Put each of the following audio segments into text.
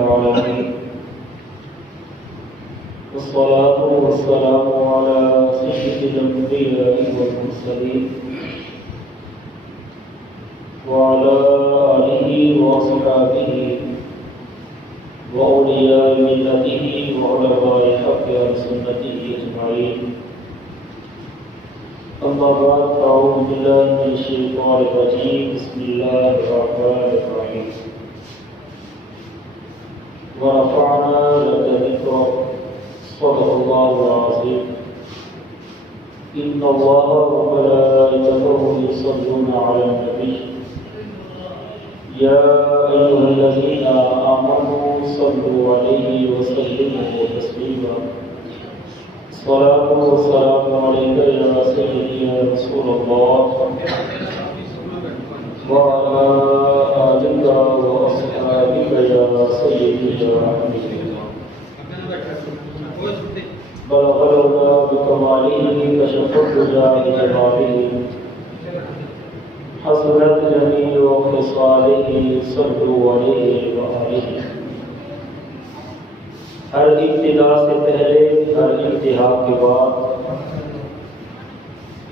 العالمين والصلاة والسلام على سيد الأنبياء والمرسلين وعلى آله وأصحابه وأولياء ملته وعلماء حق سنته أجمعين. أما بعد فأعوذ بالله من الشيطان الرجيم. بسم الله الرحمن الرحيم. ورفعنا لك ذكرك. صدق الله العظيم. إن الله وملائكته يصلون على النبي يا أيها الذين آمنوا صلوا عليه وسلموا تسليما. الصلاة والسلام عليك يا سيدي يا رسول الله وعلى آلك وأصحابك يا سيدي يا حبيب الله. بلغ الهدى بكماله كشف الدجى بجماله حسنت جميع خصاله صلوا عليه وآله. ہر ابتدا سے پہلے ہر انتہا کے بعد،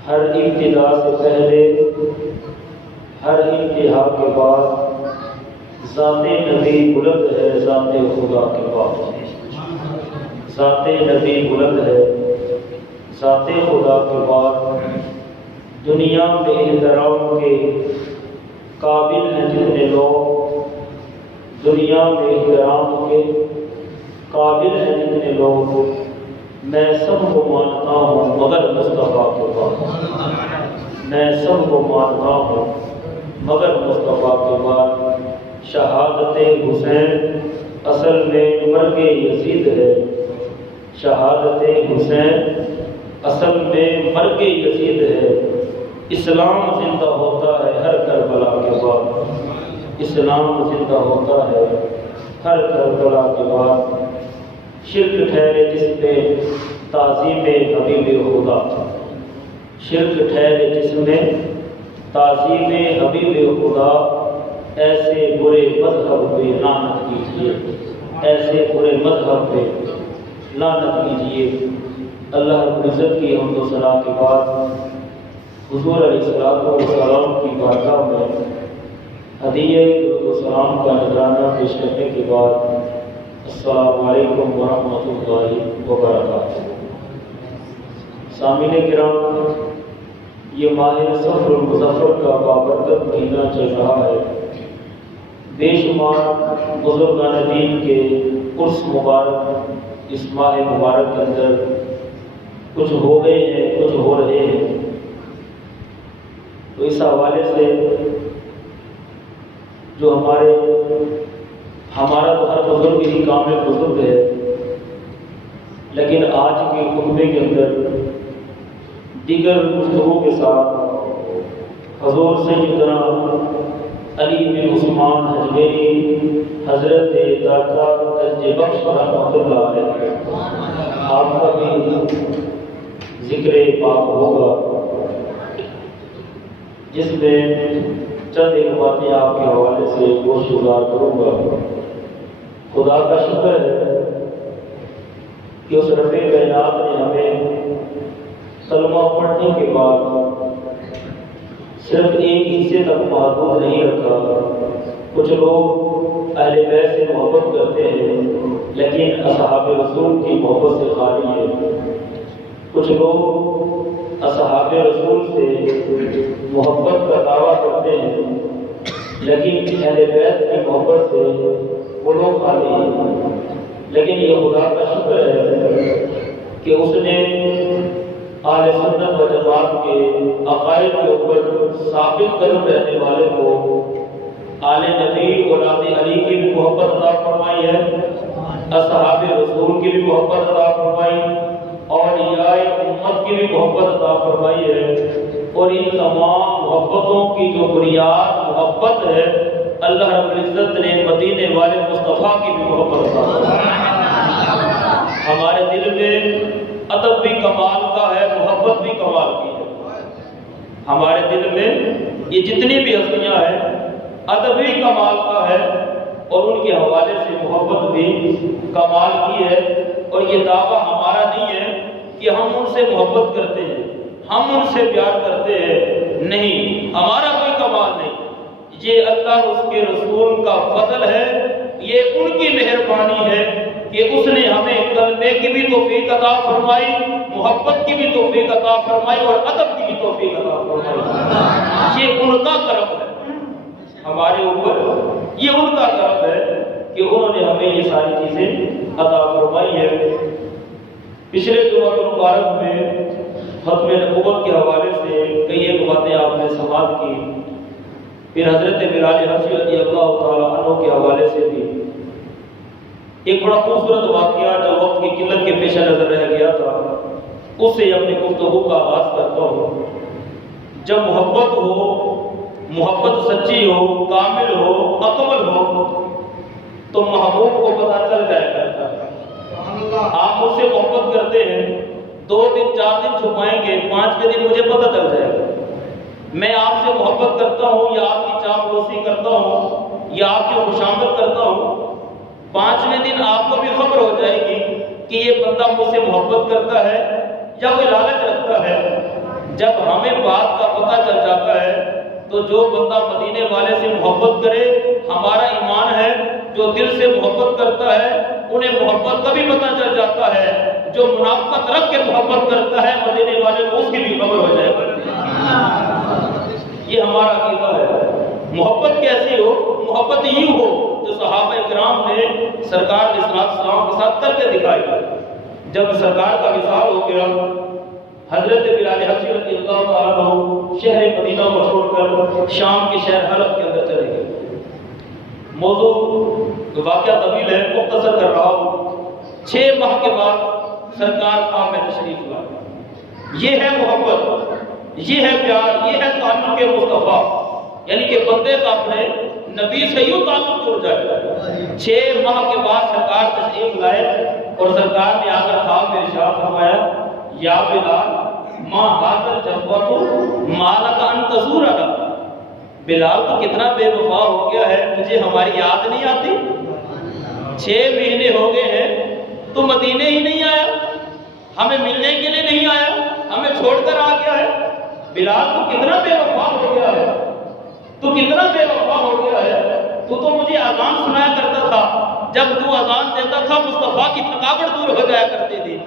ہر ابتدا سے پہلے ہر انتہا کے بعد ذات نبی بلند ہے ذات خدا کے بعد. ذات نبی بلند ہے ذات خدا کے بعد. دنیا میں احترام کے قابل ہیں جتنے لوگ، دنیا میں احترام کے قابل ہیں جتنے لوگ، میں سب کو مانتا ہوں مگر مصطفیٰ کے بعد. میں سب کو مانتا ہوں مگر مصطفیٰ کے بعد. شہادت حسین اصل میں مرگ یزید ہے. شہادت حسین اصل میں مرگ یزید ہے. اسلام زندہ ہوتا ہے ہر کربلا کے بعد. اسلام زندہ ہوتا ہے ہر کربلا کے بعد. شرک ٹھہرے جس پہ تعظیم حبیب خدا. شرک ٹھہرے جس میں تعظیم حبیب خدا. ایسے برے مذہب پہ لعنت کیجیے. ایسے برے مذہب پہ لعنت کیجیے. اللہ رب العزت کی حمد و ثنا کے بعد حضور علیہ السلام کی بارگاہ میں ہدیہ درود و سلام کا نذرانہ پیش کرنے کے بعد السلام علیکم ورحمۃ اللہ وبرکاتہ. سامعین کرام، یہ ماہ صفر المظفر کا بابرکت مہینہ چل رہا ہے. بے شمار بزرگان دین کے عرس مبارک اس ماہ مبارک کے اندر کچھ ہو گئے ہیں، کچھ ہو رہے ہیں. تو اس حوالے سے جو ہمارا تو ہر بزرگ ہی کامل بزرگ ہے، لیکن آج کے خطبے کے اندر دیگر گفتگو کے ساتھ حضور سیدنا علی بن عثمان حجویری حضرت داتا گنج بخش رحمۃ اللہ علیہ آپ کا بھی ذکر پاک ہوگا، جس میں چند ایک باتیں آپ کے حوالے سے گوش گزار کروں گا. خدا کا شکر ہے کہ اس رب کائنات نے ہمیں کلمہ پڑھنے کے بعد صرف ایک حصے تک محدود نہیں رکھا. کچھ لوگ اہل بیت سے محبت کرتے ہیں لیکن اصحاب رسول کی محبت سے خالی ہے. کچھ لوگ اصحاب رسول سے محبت کا دعویٰ کرتے ہیں لیکن اہل بیت کی محبت سے وہ لوگ خالی ہیں. لیکن یہ خدا کا شکر ہے کہ اس نے اہل سنت و جماعت کے عقائد کے اوپر ثابت قدم رہنے والے کو آل نبی اولاد علی کی بھی محبت عطا فرمائی ہے، اصحاب رسول کی بھی محبت عطا فرمائی، اولیاء امت کی بھی محبت عطا فرمائی ہے. اور ان تمام محبتوں کی جو بنیاد محبت ہے، اللہ رب العزت نے مدینے والے مصطفیٰ کی بھی محبت عطا فرمائی. ہمارے دل میں ادب بھی کمال کا ہے، محبت بھی کمال کی ہے. ہمارے دل میں یہ جتنی بھی ہستیاں ہیں ادب بھی کمال کا ہے اور ان کے حوالے سے محبت کمال کی ہے، اور یہ دعویٰ ہمارا نہیں ہے کہ ہم ان سے محبت کرتے ہیں، ہم ان سے پیار کرتے ہیں، نہیں، ہمارا کوئی کمال نہیں، یہ اللہ اور اس کے رسول کا فضل ہے، یہ ان کی مہربانی ہے کہ اس نے ہمیں کلمے کی بھی توفیق عطا فرمائی، محبت کی بھی توفیق عطا فرمائی، اور ادب کی بھی توفیق عطا فرمائی۔ یہ ان کا کرم ہے ہمارے اوپر، یہ ان کا کرم ہے کہ انہوں نے ہمیں یہ ساری چیزیں عطا فرمائی ہے۔ پچھلے جمعہ مبارک میں ختم نبوت کے حوالے سے کئی ایک باتیں آپ نے سماعت کی، پھر حضرت بلال حبشی رضی اللہ تعالیٰ عنہ کے حوالے سے بھی ایک بڑا خوبصورت واقعہ جو وقت کی قلت کے پیش نظر رہ گیا تھا، اس سے اپنی گفتگو کا آغاز کرتا ہوں۔ جب محبت ہو، محبت سچی ہو، کامل ہو، اکمل ہو، تو محبوب کو پتہ چل جائے کرتا ہے۔ آپ مجھ سے محبت کرتے ہیں، 2 دن 4 دن چھپائیں گے، 5ویں دن مجھے پتہ چل جائے گا۔ میں آپ سے محبت کرتا ہوں یا آپ کی چاپلوسی کرتا ہوں یا آپ کی خوشامد کرتا ہوں، 5ویں دن آپ کو بھی خبر ہو جائے گی کہ یہ بندہ مجھ سے محبت کرتا ہے یا کوئی لالچ رکھتا ہے۔ جب ہمیں بات کا پتہ چل جاتا ہے تو جو بندہ مدینے والے سے محبت کرے، ہمارا ایمان ہے، جو دل سے محبت کرتا ہے انہیں محبت کا بھی پتہ چل جاتا ہے، جو منافقت رکھ کے محبت کرتا ہے مدینے والے کو اس کی بھی خبر ہو جائے گا۔ یہ ہمارا عقیدہ ہے۔ محبت کیسی ہو؟ محبت یوں ہو جو صحابہ کرام نے سرکار علیہ السلام کے ساتھ کر کے دکھائی۔ جب سرکار کا وصال ہو گیا، حضرت بلال حبشی رضی اللہ تعالیٰ عنہ شہر مدینہ کو چھوڑ کر شام کے شہر حلب کے اندر چلے گئے۔ موضوع واقعہ طویل ہے، مختصر کر رہا ہوں۔ 6 ماہ کے بعد سرکار خام میں تشریف لائے۔ یہ ہے محبت، یہ ہے پیار، یہ ہے تعلق مصطفیٰ، یعنی کہ بندے کا اپنے نبی سے یوں تعلق جڑ جائے۔ 6 ماہ کے بعد سرکار تشریف لائے اور سرکار نے آ کر خواب میں ارشاد فرمایا، یا بلال ما حاضر جذبۃ مالک ان تزورنا، بلال تو کتنا بے وفا ہو گیا ہے، تجھے ہماری یاد نہیں آتی؟ 6 مہینے ہو گئے ہیں تو مدینے ہی نہیں آیا، ہمیں ملنے کے لیے نہیں آیا، ہمیں چھوڑ کر آ گیا ہے۔ بلال تو کتنا بے وفا ہو گیا ہے، تو کتنا بے وفا ہو گیا ہے۔ تو مجھے اذان سنایا کرتا تھا، جب تو اذان دیتا تھا مصطفیٰ کی تھکاوٹ دور ہو جایا کرتی تھی۔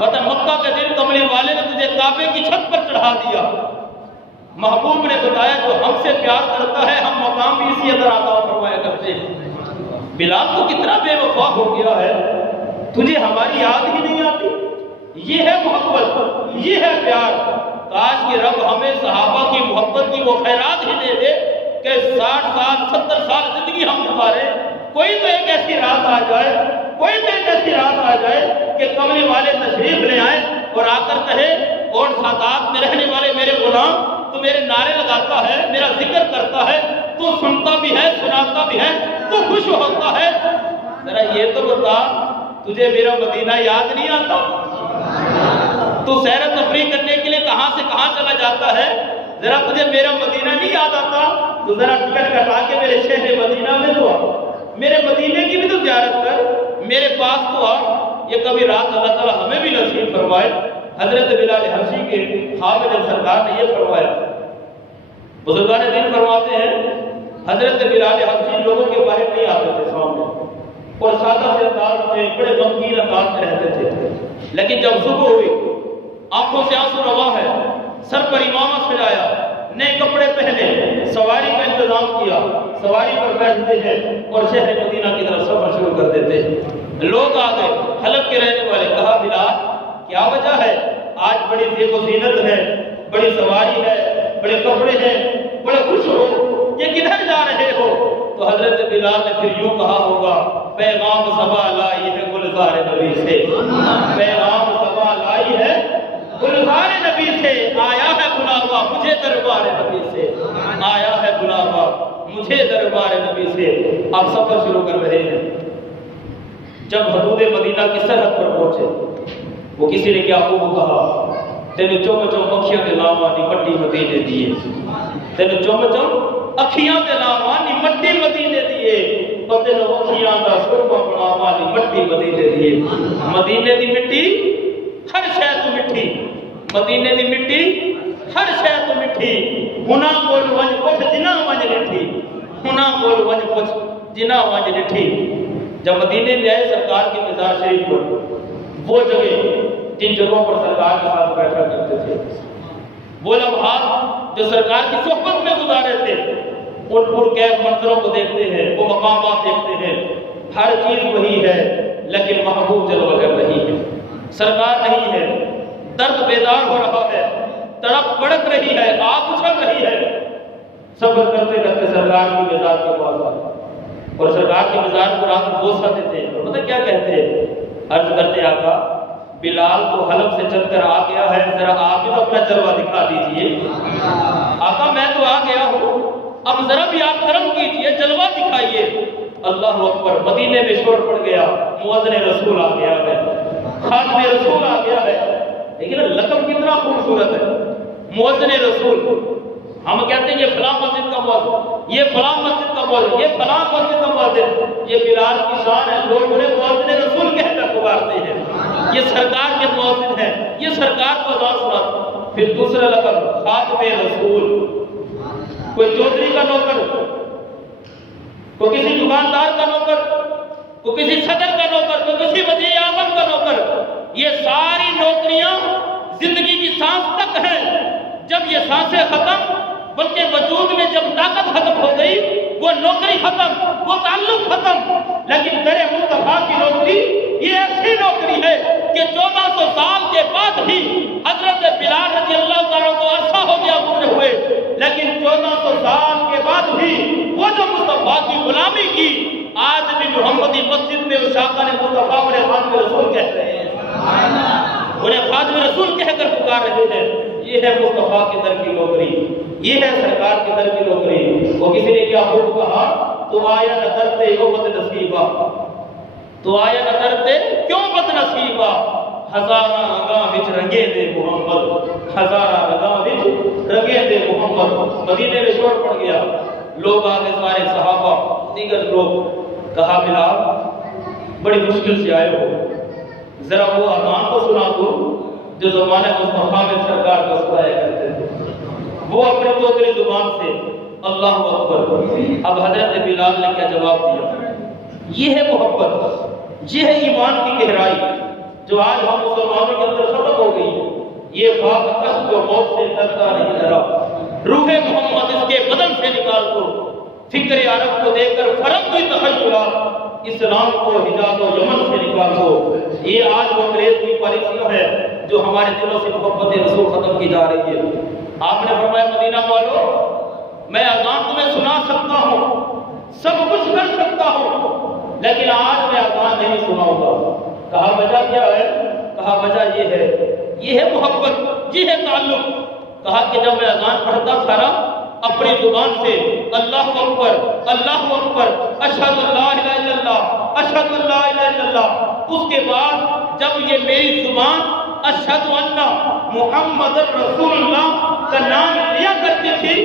فتح مکہ کے دن کملی والے نے تجھے کعبے کی چھت پر چڑھا دیا۔ محبوب نے بتایا جو ہم سے پیار کرتا ہے ہم مقام بھی اسی طرح عطا فرمایا کرتے ہیں۔ بلال تو کتنا بے وفا ہو گیا ہے، تجھے ہماری یاد ہی نہیں آتی؟ یہ ہے محبت، یہ ہے پیار۔ کاش کہ رب ہمیں صحابہ کی محبت کی وہ خیرات ہی دے دے کہ 60 سال 70 سال زندگی ہم گزارے، کوئی تو ایک ایسی رات آ جائے، کوئی تو ایک ایسی رات آ جائے کہ کملی والے تشریف لے آئیں اور آ کر کہے، اور سادات میں رہنے والے میرے غلام تو میرے نعرے لگاتا ہے، میرا ذکر کرتا ہے، تو سنتا بھی ہے، سناتا بھی ہے، تو خوش ہوتا ہے۔ ذرا یہ تو بتا، تجھے میرا مدینہ یاد نہیں آتا؟ تو سیر و تفریح کرنے کے لیے کہاں سے کہاں چلا جاتا ہے، ذرا تجھے میرا مدینہ نہیں یاد آتا؟ تو ذرا ٹکٹ کٹا کے میرے شہر مدینہ میں تو آ، میرے مدینے کی بھی تو زیارت کر، میرے پاس تو آ۔ یہ کبھی رات اللہ تعالیٰ ہمیں بھی نصیب فرمائے۔ حضرت بلال حبشی کے خواب میں جب سرکار نے یہ فرمایا، بزرگان دین فرماتے ہیں حضرت بلال حبشی لوگوں کے باہر نہیں آتے تھے سامنے، اور سادہ سے انداز میں بڑے غمگین انداز میں رہتے تھے، لیکن جب صبح ہوئی آنکھوں سے آنسو روا ہے، سر پر امامہ سجایا، نئے کپڑے پہنے، سواری کا انتظام کیا، سواری پر بیٹھتے ہیں اور شہر مدینہ کی طرف سفر شروع کر دیتے ہیں۔ لوگ آ گئے، حلب کے رہنے والے، کہا بلال کیا وجہ ہے؟ آج بڑی زیب و زینت ہے، بڑی سواری ہے، بڑے کپڑے ہیں، بڑے خوش ہو، یہ کدھر جا رہے ہو؟ تو حضرت بلال نے پھر یوں کہا ہوگا، پیغام صبا لائی ہے گلزار نبی سے، پیغام صبا لائی ہے گلزار نبی سے، آیا ہے بلاوا مجھے دربار نبی سے، آیا ہے بلاوا مجھے دربار نبی سے۔ آپ سفر شروع کر رہے ہیں، جب حدود مدینہ کی سرحد پر پہنچے، وہ کسی نے کیا خوب کہا، تینو چم چم اکھیاں دے لاوانی مٹی مدینے دیے، تینو چم چم اکھیاں دے لاوانی مٹی مدینے دیے، اور تینو اکھیاں دا سرما بناوانی مٹی مٹی مدینے دی مدینے دی مٹی ہر شے تو مٹھی مدینے دی مٹی ہر شے تو مٹھی ہنا کول ونج پچھ جنا ونج ڈٹھی ہنا کول ونج پچھ جنا ونج ڈٹھی جب مدینے میں آئے سرکار کے مزار شریف پر وہ جگہ جن جگہوں پر سرکار کے ساتھ بیٹھا کرتے تھے وہ لمحات جو سرکار کی صحبت میں گزارے تھے ان پرکیف منظروں کو دیکھتے ہیں وہ مقامات دیکھتے ہیں ہر چیز وہی ہے لیکن محبوب جل وجہ نہیں ہے سرکار نہیں ہے درد بیدار ہو رہا ہے تڑپ بڑک رہی ہے آگ اچھل رہی ہے صبر کرتے کرتے سرکار کی مزار کے پاس آئے اور سرکار کے مزار پر آ کر بوسہ دیتے ہیں پتہ کیا کہتے ہیں عرض کرتے آقا بلال تو حلب سے چل کر آ گیا ہے ذرا آپ بھی تو اپنا جلوہ دکھا دیجئے آقا میں تو آ گیا ہوں اب ذرا بھی آپ کرم کیجئے جلوہ دکھائیے اللہ اکبر مدینے میں شور پڑ گیا مؤذن رسول آ گیا ہے خاتم رسول آ گیا ہے لیکن لقب کتنا خوبصورت ہے مؤذن رسول ہم کہتے ہیں یہ فلاں مسجد کا مؤذن یہ فلاں مسجد کا مؤذن یہ فلاں مسجد کا مؤذن یہ بلال کی شان ہے لوگ انہیں مؤذن رسول کہہ کر پکارتے ہیں یہ سرکار کے مؤذن ہیں یہ سرکار کو اذان سناتے پھر دوسرا لقب خاتم رسول کوئی چودھری کا نوکر کوئی کسی دکاندار کا نوکر کوئی کسی صدر کا نوکر کوئی کسی وزیر اعظم کا نوکر یہ ساری نوکریاں زندگی کی سانس تک ہیں جب یہ سانسیں ختم بلکہ وجود میں جب طاقت ختم ہو گئی وہ نوکری ختم وہ تعلق ختم لیکن در مصطفیٰ کی نوکری یہ ایسی نوکری ہے کہ 1400 سال کے بعد بھی حضرت بلال رضی اللہ تعالیٰ کو عرصہ ہو گیا گزرے ہوئے لیکن 1400 سال کے بعد بھی وہ جو مصطفیٰ کی غلامی کی آج بھی محمدی مسجد میں اشاقہ نے مصطفیٰ انہیں خاتم رسول کہہ رہے ہیں انہیں خاتم رسول کہہ کر پکار رہے ہیں یہ ہے مصطفیٰ کے در کی نوکری یہ ہے سرکار کے در کی نوکری وہ کسی نے کیا خوب کہا تو آیا نہ درتے کیوں بد نصیبہ تو آیا نہ درتے کیوں بد نصیبہ ہزارہ رگاں وچ رنگے دے محمد ہزارہ رگاں وچ رنگے دے محمد مدینے میں شور پڑ گیا لوگ آگے سارے صحابہ دیگر لوگ کہا بلال بڑی مشکل سے آئے ہو ذرا وہ اذان کو سنا دو جو زمانہ مصطفیٰ میں سرکار کا سنایا کرتے تھے وہ اپنی دوسری زبان سے اللہ اکبر اب حضرت بلال نے کیا جواب دیا یہ ہے محبت یہ ہے ایمان کی گہرائی جو آج ہم مسلمانوں کے اندر ختم ہو گئی یہ خاک کس جو موت سے ڈرتا نہیں ڈرا روح محمد اس کے بدن سے نکال دو فکر عرب کو دیکھ کر فرق ہوئی تخیلات اسلام کو حجاز و یمن سے نکال دو یہ آج وہ انگریز کی پالیسیاں ہے جو ہمارے دلوں سے محبت رسول ختم کی جا رہی ہے آپ نے فرمایا مدینہ والو میں اذان تمہیں سنا سکتا ہوں سب کچھ کر سکتا ہوں لیکن آج میں اذان نہیں سناؤں گا کہا وجہ کیا ہے کہا وجہ یہ ہے محبت یہ ہے تعلق کہا کہ جب میں اذان پڑھتا تھا نا اپنی زبان سے اللہ اکبر اشہد لا الہ الا اللہ اشہد لا الہ الا اللہ اس کے بعد جب یہ میری زبان اشہد ان محمد رسول اللہ کا نام لیا کرتی تھی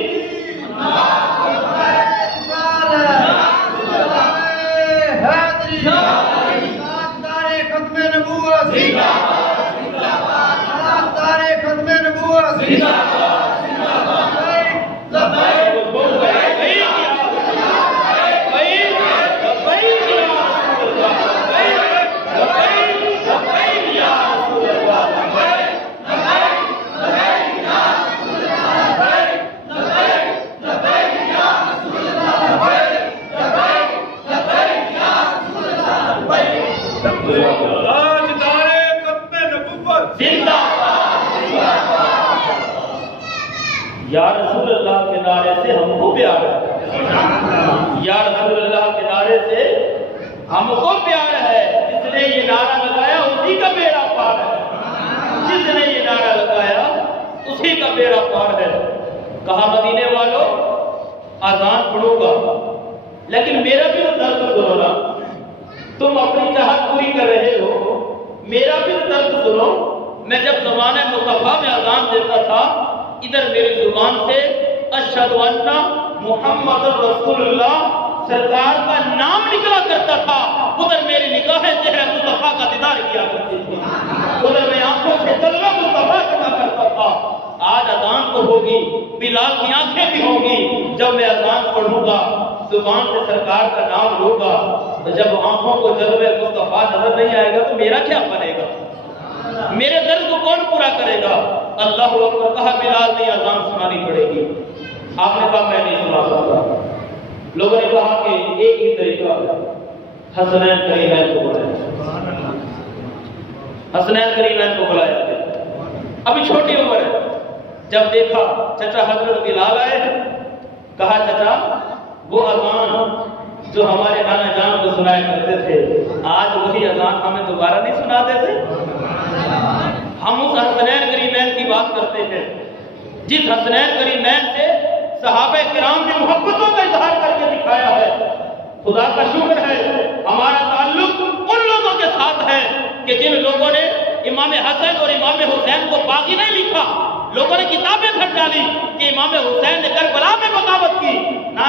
یا رسول اللہ کے نعرے سے ہم کو پیار ہے یا رسول اللہ کے نعرے سے ہم کو پیار ہے جس نے یہ نعرہ لگایا اسی کا بیڑا پار ہے جس نے یہ نعرہ لگایا اسی کا بیڑا پار ہے کہا مدینے والوں اذان پڑھوں گا لیکن میرا بھی تو درد سنو نا تم اپنی چاہت پوری کر رہے ہو میرا بھی درد سنو میں جب زمانہ مصطفیٰ میں اذان دیتا تھا ادھر میری زبان سے اشہد ان محمد رسول اللہ سرکار کا نام نکلا کرتا تھا ادھر میری نگاہیں چہرہ زبان سے سرکار کا نام لوں گا تو جب آنکھوں کو جذبہ مصطفیٰ نظر نہیں آئے گا تو میرا کیا بنے گا؟ میرے درد کو کون پورا کرے گا؟ اللہ اکبر کہا بلال نے اذان سنانی پڑے گی. آپ نے کہا میں نہیں سنا سکتا. لوگوں نے کہا کہ ایک ہی طریقہ ہے، حسنین کریمین کو بلایا. حسنین کریمین کو بلایا گیا. ابھی چھوٹی عمر ہے. جب دیکھا چچا حضرت بلال آئے، کہا چچا وہ اذان جو ہمارے نانا جان کو سنایا کرتے تھے آج وہی اذان ہمیں دوبارہ نہیں سنا دیتے؟ ہم اس حسنین کریمین کی بات کرتے ہیں جس حسنین کریمین سے صحابہ کرام نے محبتوں کا اظہار کر کے دکھایا ہے. خدا کا شکر ہے ہمارا تعلق ان لوگوں کے ساتھ ہے کہ جن لوگوں نے امام حسن اور امام حسین کو باقی نہیں لکھا. لوگوں نے کتابیں گھڑ ڈالی کہ امام حسین نے کربلا میں بغاوت کی. نہ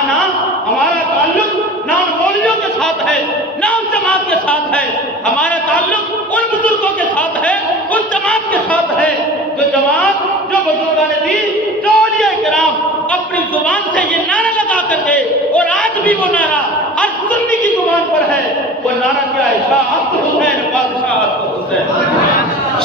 ہمارا تعلق نہ ان مولویوں کے ساتھ ہے نہ اس جماعت کے ساتھ ہے. ہمارا تعلق ان بزرگوں کے ساتھ ہے، اس جماعت کے ساتھ ہے جو جماعت جو بزرگوں نے دی، جو اولیاء کرام اپنی زبان سے یہ نعرہ لگا کر گئے. اور آج بھی وہ نعرہ ہر سنی کی زبان پر ہے. وہ نعرہ کیا ہے؟ شاہ است حسین بادشاہ است حسین،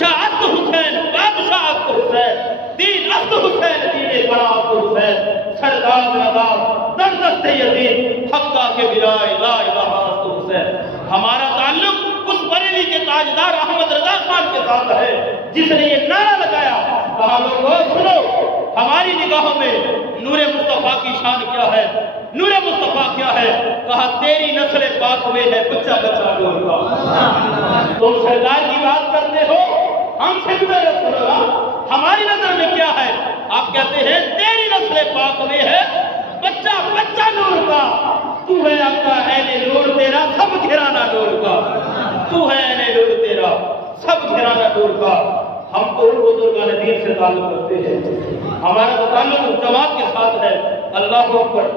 شاہ است حسین بادشاہ است حسین، دین است حسین دین بڑا است حسین، سردار نواب در دست یزید حقا کے بلا لا الہ است حسین. ہمارا تعلق اس بریلی کے تاجدار احمد رضا خان کے ساتھ ہے جس نے یہ نعرہ لگایا. کہا لوگوں سنو، ہماری نگاہوں میں نور مصطفیٰ کی شان کیا ہے؟ نور مصطفیٰ کیا ہے؟ کہا تیری نسل پاک ہوئے ہے بچہ بچہ نور کا. تم سردار کی بات کرتے ہو، ہم سے بھی رسول اللہ، ہماری نظر میں کیا ہے؟ آپ کہتے ہیں تیری نسل پاک ہوئے ہے بچہ بچہ نور کا. تو ہے آقا اہل نور تیرا سب گھرانا نور کا. تو ہے اہل نور تیرا سب گھرانا نور کا. ہم تو ان بزرگان دین سے تعلق کرتے ہیں، ہمارا تو تعلق اس جماعت کے ساتھ ہے. اللہ اکبر.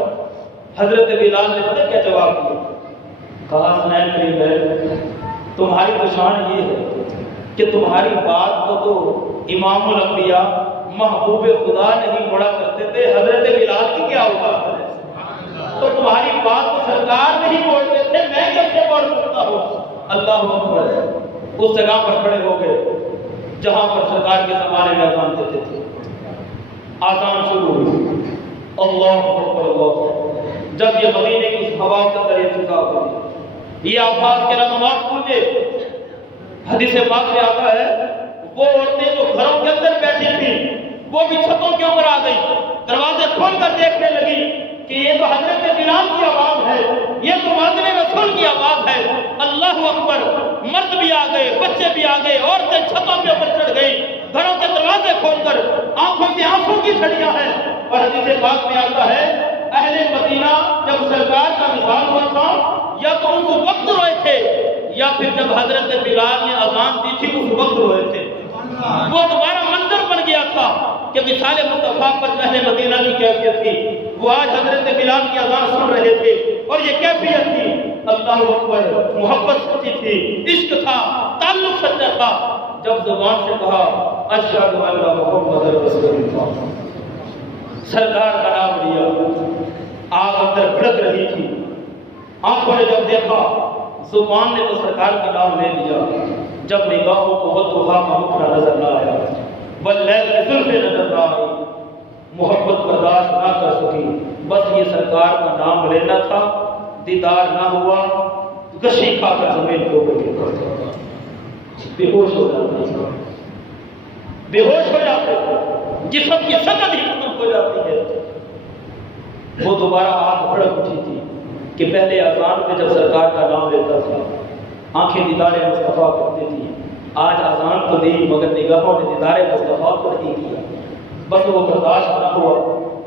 حضرت بلال نے پتہ کیا جواب دیا؟ کہا حسنین کریمین تمہاری تو شان یہ ہے کہ تمہاری بات کو تو امام الانبیاء محبوب خدا نہیں موڑا کرتے تھے. حضرت بلال کی کیا اوقات ہے؟ تو تمہاری بات کو سرکار نہیں موڑتے تھے، میں کیسے موڑ سکتا ہوں؟ اللہ اکبر. اس جگہ پر کھڑے ہو گئے جہاں پر سرکار کے زمانے میں اذان دیتے تھے. آذان شروع ہوئی. اللہ اکبر اللہ. جب یہ مدینے کی اس ہوا کے اندر ارتقاب ہوئی، یہ آواز کے نغمات گونجے. حدیث پاک میں آتا ہے وہ عورتیں جو گھروں کے اندر بیٹھی تھیں وہ بھی چھتوں کے اوپر آ گئی، دروازے کھول کر دیکھنے لگی کہ یہ تو حضرت بلال کی آواز ہے، یہ تو مؤذن رسول کی آواز ہے. اللہ اکبر. مرد بھی آ گئے، بچے بھی آ گئے، عورتیں چھتوں کے اوپر چڑھ گئی، گھروں کے دروازے کھول کر آنکھوں سے آنسوں کی چھڑیاں ہیں. اور حدیث پاک میں آتا ہے اہل مدینہ جب سرکار کا وصال ہوا تھا یا تو ان کو وقت روئے تھے یا پھر جب حضرت بلال نے اذان دی تھی اس وقت روئے تھے. وہ دوبارہ منظر بن گیا تھا کہ وصال مصطفیٰ پر اہل مدینہ کی کیفیت تھی. وہ آج حضرت بلال کی اذان سن رہے تھے اور یہ کیفیت تھی. اللہ اکبر. محبت سچی تھی، عشق تھا، تعلق سچا تھا. جب زبان سے کہا اشہد ان محمد رسول اللہ، سرکار کا نام لیا، آگ اندر بھڑک رہی تھی. آنکھوں نے جب دیکھا، زبان نے تو سرکار کا نام لے لیا. جب نگاہوں کو وضوحا کا مکھڑا نظر نہ آیا، واللیل کی زلفیں نظر نہ آئی، محبت برداشت نہ کر سکی. بس یہ سرکار کا نام لینا تھا، دیدار نہ ہوا، گشی کھا کر زمین کے اوپر گر پڑتا، بے ہوش ہو جاتے، بے ہوش ہو جاتے، جسم کی شکل ہی ختم ہو جاتی ہے. وہ دوبارہ آگ بھڑک اٹھی تھی کہ پہلے اذان میں جب سرکار کا نام لیتا تھا آنکھیں دیدار مصطفیٰ کرتی تھی، آج اذان تو دی مگر نگاہوں نے دیدار مصطفیٰ کو نہیں کیا. بس وہ برداشت نہ ہوا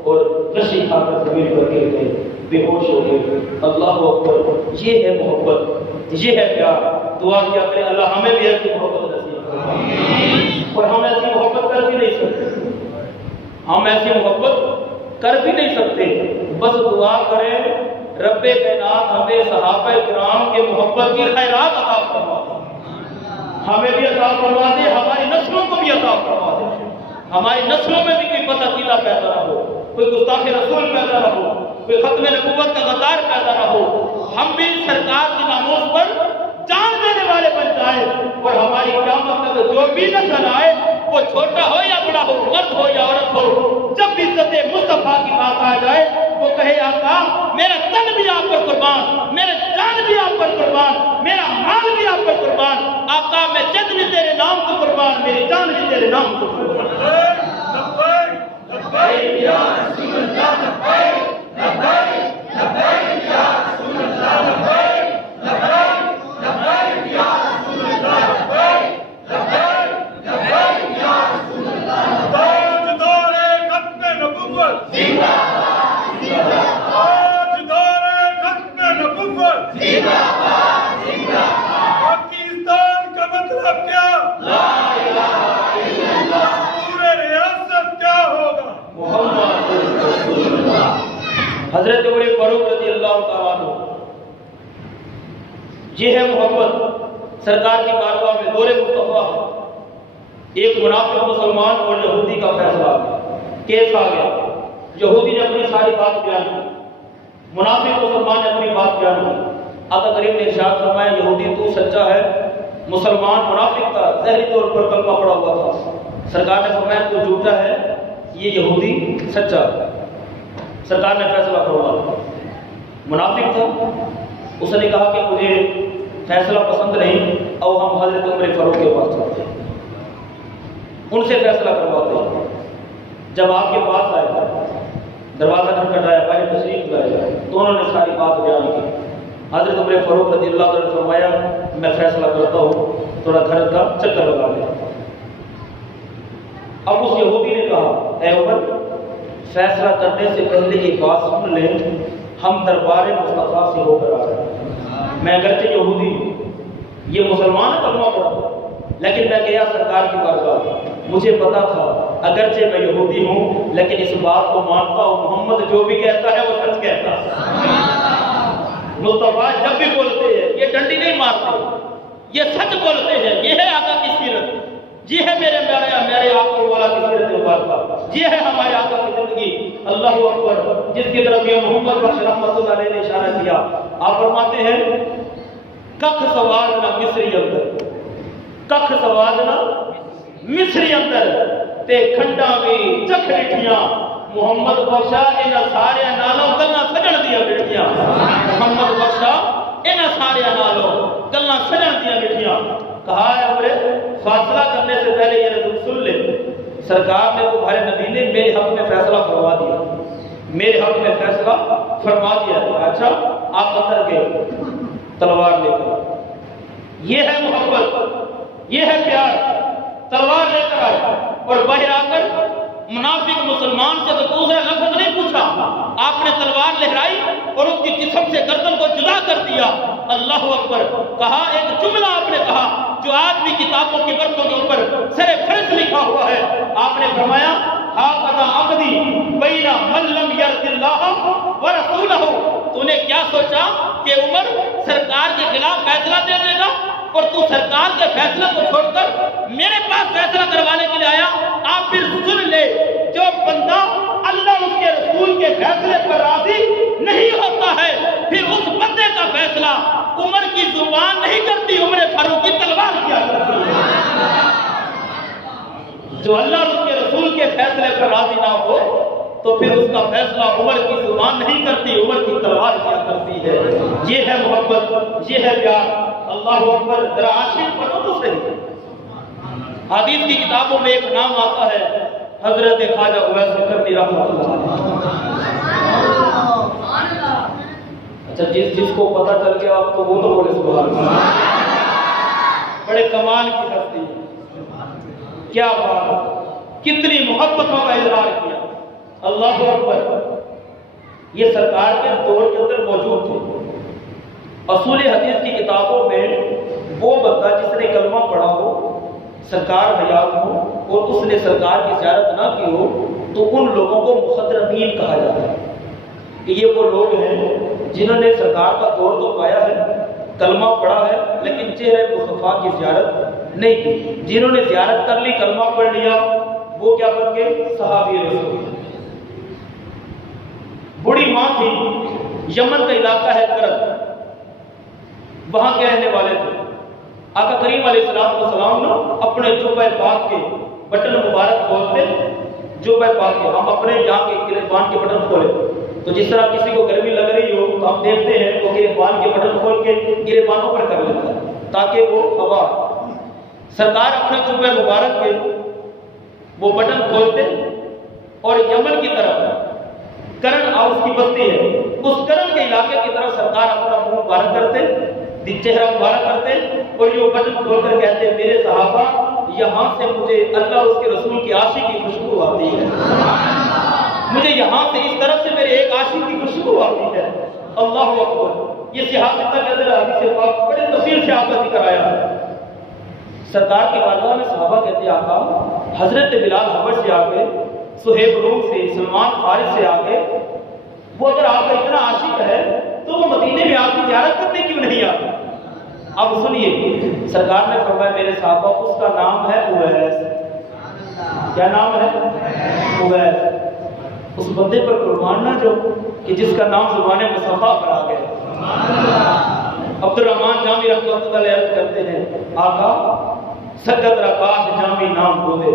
اور رشی کھا کر زمین پر گر گئے، بے ہوش ہو گئے. اللہ اکبر. یہ ہے محبت، یہ ہے پیار. دعا کیا کرے اللہ ہمیں بھی ایسی محبت نصیب کرے. اور ہم ایسی محبت کر بھی نہیں سکتے، ہم ایسی محبت کر بھی نہیں سکتے. بس دعا کریں رب کائنات ہمیں صحابہ کرام کے محبت کی خیرات عطا فرما دے، ہمیں بھی عطا فرما دے، ہماری نسلوں کو بھی عطا فرما دے. ہماری نسلوں میں بھی کوئی بدعقیدہ پیدا نہ ہو، کوئی گستاخ رسول پیدا نہ ہو، کوئی ختم نبوت کا غدار پیدا نہ ہو، ہم بھی سرکار کی ناموس پر جان دینے والے بن جائیں، اور ہماری قیامت تک جو بھی نسل آئے وہ چھوٹا ہو یا بڑا ہو، مرد ہو یا عورت ہو، جب بھی عزت مصطفیٰ کی بات آ جائے وہ کہے آقا میرا تن بھی آپ پر قربان، میرا جان بھی آپ پر قربان، میرا مال بھی آپ پر قربان، آقا میں جد بھی تیرے نام کو قربان، میری جان بھی تیرے نام کو قربان۔ لبیک یا رسول اللہ، لبیک لبیک لبیک یا رسول اللہ، لبیک لبیک لبیک یا رسول اللہ، لبیک لبیک لبیک یا رسول اللہ۔ تاجدار ختم نبوت زندہ باد، زندہ باد، تاجدار ختم نبوت زندہ باد، زندہ باد۔ پاکستان کا مطلب کیا؟ لا الہ الا اللہ۔ پورے ریاست کیا ہوگا؟ محمد رسول اللہ۔ حضرت عمر فاروق رضی اللہ تعالیٰ عنہ، یہ ہے محبت سرکار کی بارگاہ میں دور مصطفیٰ ہے۔ ایک منافق مسلمان اور یہودی کا فیصلہ آ گیا، کیس آ گیا۔ یہودی نے اپنی ساری بات بیان کی، منافق مسلمان نے اپنی بات بیان کی۔ آقا کریم نے ارشاد فرمایا یہودی تو سچا ہے، مسلمان منافق تھا، ظاہری طور پر کلمہ پڑا ہوا تھا۔ سرکار نے فرمایا تو جھوٹا ہے، یہ یہودی سچا ہے۔ سرکار نے فیصلہ کروا، منافق تھا، اس نے کہا کہ مجھے فیصلہ پسند نہیں، اور ہم حضرت عمر فاروق کے پاس چلتے ہیں، ان سے فیصلہ کرواتے ہیں۔ جب آپ کے پاس آئے، دروازہ کھٹکھٹایا، پہلے تشریف لائے تو انہوں نے ساری بات بیان کی۔ حضرت عمر فاروق رضی اللہ عنہ نے فرمایا میں فیصلہ کرتا ہوں، تھوڑا گھر کا چکر لگا لیں۔ اب اس یہودی نے کہا اے عمر فیصلہ کرنے سے پہلے یہ بات سن لیں، ہم دربار مصطفیٰ سے ہو کر آ رہے ہیں۔ میں اگرچہ یہودی ہوں، یہ مسلمان کلمہ پڑھتا، لیکن میں گیا سرکار کی بارگاہ، مجھے پتا تھا اگرچہ میں یہودی ہوں لیکن اس بات کو مانتا ہوں محمد جو بھی کہتا ہے وہ سچ کہتا ہے۔ مصطفیٰ جب بھی بولتے ہیں یہ ڈنڈی نہیں مارتے، یہ سچ بولتے ہیں۔ یہ ہے آقا کی سیرت، یہ ہے میرے آقا والا کی سیرت مبارکہ، یہ ہے ہمارے آقا کی زندگی۔ اللہ اکبر، جس کی طرف یہ محمد بخش رحمۃ اللہ علیہ نے اشارہ کیا۔ آپ فرماتے ہیں ککھ سوال نہ مصری اندر، ککھ سوال نہ مصری اندر تے کھنڈا بھی چکھ لٹھیاں، محمد بخشا انہاں سارے نالوں گلاں سجن دیا بیٹھیاں، محمد بخشا انہاں سارے نالوں گلاں سجن دیا بیٹھیاں۔ کہا ہے عمر فاصلہ کرنے سے پہلے یہ رسول سن لے، سرکار نے تمہارے نبی نے میرے حق میں فیصلہ فرما دیا، میرے حق میں فیصلہ فرما دیا۔ اچھا آپ اندر گئے تلوار لے کر، یہ ہے محبت، یہ ہے پیار، تلوار لے کر آئے اور باہر آ کر منافق مسلمان سے تو دوسرا لفظ نہیں پوچھا، آپ نے تلوار لہرائی اور اس کی جسم سے گردن کو جدا کر دیا۔ اللہ اکبر، کہا ایک جملہ آپ نے کہا جو آج بھی کتابوں کے برقوں کے اوپر سر فہرست لکھا ہوا ہے۔ آپ نے فرمایا ہاکذا عقدی بین من لم یرض اللہ ورسولہ۔ تو نے کیا سوچا کہ عمر سرکار کے خلاف فیصلہ دے دے گا اور تو سرکار کے فیصلے کو چھوڑ کر میرے پاس فیصلہ کروانے کے لیے آیا؟ آپ پھر سن لے، جو بندہ اللہ اس کے رسول کے فیصلے پر راضی نہیں ہوتا ہے پھر اس بندے کا فیصلہ عمر کی زبان نہیں کرتی، عمر فاروق کی تلوار کیا کرتی ہے۔ جو اللہ اور اس کے رسول کے فیصلے پر راضی نہ ہو تو پھر اس کا فیصلہ عمر کی زبان نہیں کرتی، عمر کی تلوار کیا کرتی ہے۔ یہ ہے محبت، یہ ہے پیار۔ اللہ اکبر، ذرا عاشق پڑھو تو صحیح۔ حدیث کی کتابوں میں ایک نام آتا ہے حضرت خواجہ اویس کرنی رحمۃ اللہ علیہ۔ اچھا جس کو پتہ چل گیا آپ تو وہ تو بولے سبحان اللہ، بڑے کمال کی ہستی، کیا بات، کتنی محبتوں کا اظہار کیا۔ اللہ اکبر، یہ سرکار کے دور کے اندر موجود تھے۔ اصول حدیث کی کتابوں میں وہ بندہ جس نے کلمہ پڑھا ہو، سرکار حیات ہو اور اس نے سرکار کی زیارت نہ کی ہو تو ان لوگوں کو مخضرمین کہا جاتا ہے کہ یہ وہ لوگ ہیں جنہوں نے سرکار کا دور تو پایا ہے، کلمہ پڑھا ہے لیکن چہرے مصطفیٰ کی زیارت نہیں کی۔ جنہوں نے زیارت کر لی، کلمہ پڑھ لیا، وہ کیا بن گئے؟ صحابی رسول۔ بڑی ماں تھی، یمن کا علاقہ ہے کرد، وہاں کے رہنے والے تھے۔ آقا کریم علیہ السلام نے اپنے جبہ پاک کے بٹن مبارک کھولتے، جبہ پاک کے ہم اپنے یہاں کے گریبان کے بٹن کھولے تو جس طرح کسی کو گرمی لگ رہی ہو تو ہم دیکھتے ہیں وہ گریبان کے بٹن کھول کے گریبانوں پر کر لیتا ہے تاکہ وہ ہوا۔ سرکار اپنے جبہ مبارک کے وہ بٹن کھولتے اور یمن کی طرف کرن ہاؤس کی بستی ہے، اس کرن کے علاقے کی طرف سرکار اپنا منہ مبارک کرتے، چہرہ مبارک کرتے اور یہ بٹن کھول کر کہتے میرے صحابہ یہاں سے مجھے اللہ اور اس کے رسول کی عاشق کی خوشبو آتی ہے، مجھے یہاں سے اس طرف سے میرے ایک عاشق کی خوشبو آتی ہے۔ اللہ اکبر، یہ صحابہ کے اندر حدیث پاک بڑے تفصیل سے آپ کا ذکر آیا ہے۔ سرکار کے بارگاہ میں صحابہ کہتے ہیں آقا حضرت بلال حبش سے آگے، صہیب روم سے، سلمان فارس سے آگے، وہ اگر آپ کا اتنا عاشق ہے تو وہ مدینے میں آپ کی زیارت کرنے کیوں نہیں آتا؟ اب سنیے، سرکار نے فرمایا میرے صحابہ اس کا نام ہے اویس۔ کیا نام ہے؟ اویس۔ اس بندے پر قربان نہ جو کہ جس کا نام زبان مصطفیٰ پر آ گیا۔ عبد الرحمن جامی رحمۃ اللہ علیہ عرض کرتے ہیں آقا سکت رکاش جامی نام بولے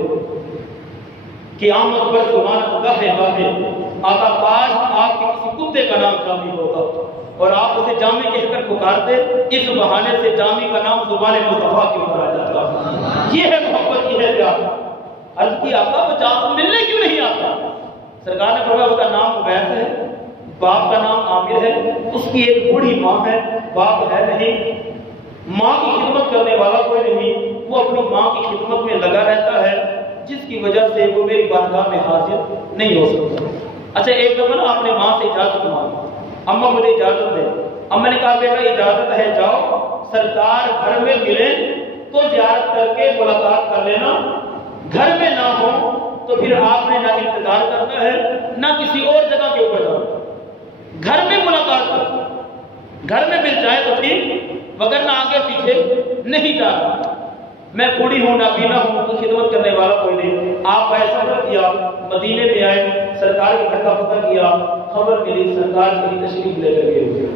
قیامت پر سبحانت گاہے گاہے، آقا کاش آپ کے کسی کتے کا نام جامی ہوتا اور آپ اسے جامی کہہ کر پکارتے، اس بہانے سے جامی کا نام زبان مصطفیٰ کیوں کرا جاتا؟ یہ ہے محبت، یہ ہے پیار۔ عرض کی آقا وہ جاتا ملنے کیوں نہیں آتا؟ سرکار نے فرمایا اس کا نام عبید ہے، باپ کا نام عامر ہے، اس کی ایک بوڑھی ماں ہے، باپ ہے نہیں، ماں کی خدمت کرنے والا کوئی نہیں، وہ اپنی ماں کی خدمت میں لگا رہتا ہے جس کی وجہ سے وہ میری بارگاہ میں حاضر نہیں ہو سکتا۔ اچھا ایک دفعہ نا آپ نے ماں سے اجازت مانگی، اماں مجھے اجازت دے، اماں نے کہا بیٹا اجازت ہے جاؤ، سرکار گھر میں ملے تو زیارت کر کے ملاقات کر لینا، گھر میں نہ ہو تو پھر آپ نے نہ انتظار کرنا ہے نہ کسی اور جگہ کے اوپر جانا، گھر میں ملاقات کر، گھر میں مل جائے تو ٹھیک، وگرنہ آگے پیچھے نہیں جانا، میں بوڑھی ہوں نہ بینا ہوں تو خدمت کرنے والا کوئی نہیں۔ آپ ایسا کر کیا، مدینے میں آئے، سرکار کے گھر کا پتہ کیا، خبر ملی سرکار کہیں تشریف لے کر گئے۔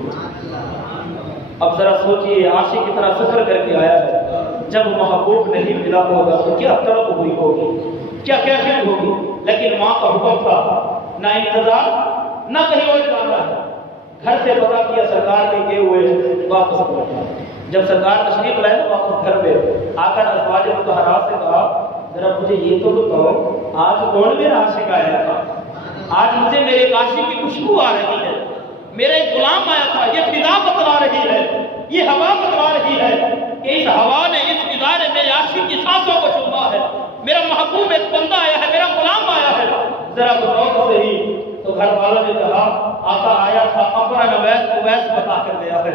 اب ذرا سوچئے عاشق کتنا سفر کر کے آیا ہے، جب محبوب نہیں ملا ہوگا تو کیا تڑپ ہوئی ہوگی، کیا کیفیت ہوگی، لیکن ماں کا حکم تھا نہ انتظار نہ کہیں اور جانا ہے، گھر سے پتہ کیا سرکار کے گئے ہوئے، واپس پلٹا۔ جب سرکار تشریف لائے تو واپس گھر پہ آقا نے ازواج مطہرات سے کہا ذرا مجھے یہ تو بتاؤ آج کون میرا عاشق آیا تھا؟ آج مجھے میرے عاشق کی خوشبو آ رہی ہے، میرا ایک غلام آیا تھا، یہ فضا بتلا رہی ہے، یہ ہوا بتلا رہی ہے کہ اس ہوا نے، اس فضا نے میرے عاشق کی سانسوں کو چوما ہے، میرا محبوب ایک بندہ آیا ہے، میرا غلام آیا ہے، ذرا بتاؤ تو صحیح۔ تو گھر والوں نے کہا آقا آیا تھا، اپنا نام اویس بتا کر گیا ہے،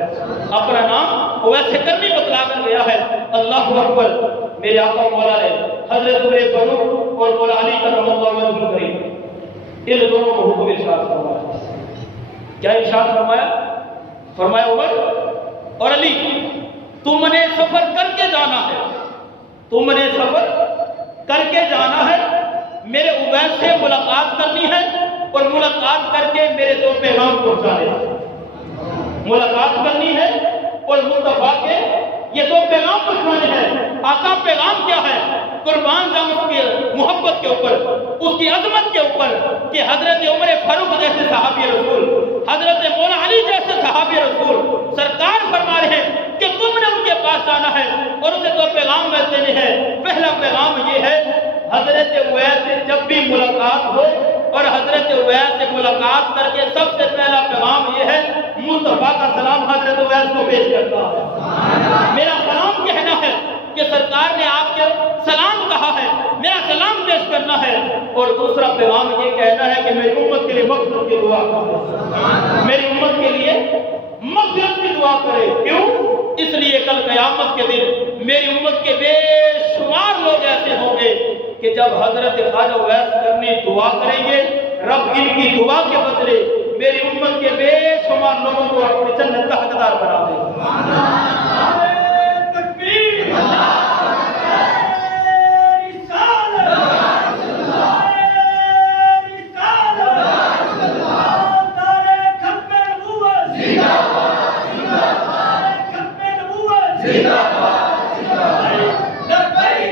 اپنا نام اویس سے کرنی بتلا کر گیا ہے۔ اللہ اکبر، میرے آقا مولا نے حضرت عمر فاروق اور مولا علی کرم اللہ وجہہ کریم ان دونوں کو حکم ارشاد فرمایا۔ کیا ارشاد فرمایا؟ فرمایا عمر اور علی تم نے سفر کر کے جانا ہے، تم نے سفر کر کے جانا ہے، میرے اویس سے ملاقات کرنی ہے اور ملاقات کر کے میرے دو پیغام پہنچانے ہیں، ملاقات کرنی ہے اور مصطفیٰ کے یہ دو پیغام پہنچانے ہیں۔ آقا پیغام کیا ہے؟ قربان جاؤں اس کی محبت کے اوپر، اس کی عظمت کے اوپر کہ حضرت عمر فاروق جیسے صحابی رسول، حضرت مولا علی جیسے صحابی رسول سرکار فرما رہے ہیں کہ تم نے ان کے پاس جانا ہے اور اسے دو پیغام میں دینے ہیں۔ پہلا پیغام یہ ہے حضرت اویس سے جب بھی ملاقات ہو اور حضرت اویس سے ملاقات کر کے سب سے پہلا پیغام یہ ہے مصطفیٰ کا سلام حضرت اویس کو پیش کرتا ہے، میرا سلام کہنا ہے کہ سرکار نے آپ کے سلام کہا ہے، میرا سلام پیش کرنا ہے۔ اور دوسرا پیغام یہ کہنا ہے کہ میری امت کے لیے مغفرت کی دعا کرے، میری امت کے لیے مغفرت کی دعا کرے۔ کیوں؟ اس لیے کل قیامت کے دن میری امت کے بے شمار لوگ ایسے ہوں گے کہ جب حضرت خواجہ اویس کرنے دعا کریں گے، رب ان کی دعا کے بدلے میری امت کے بے شمار لوگوں کو اپنی جنت کا حقدار بنا دے گا۔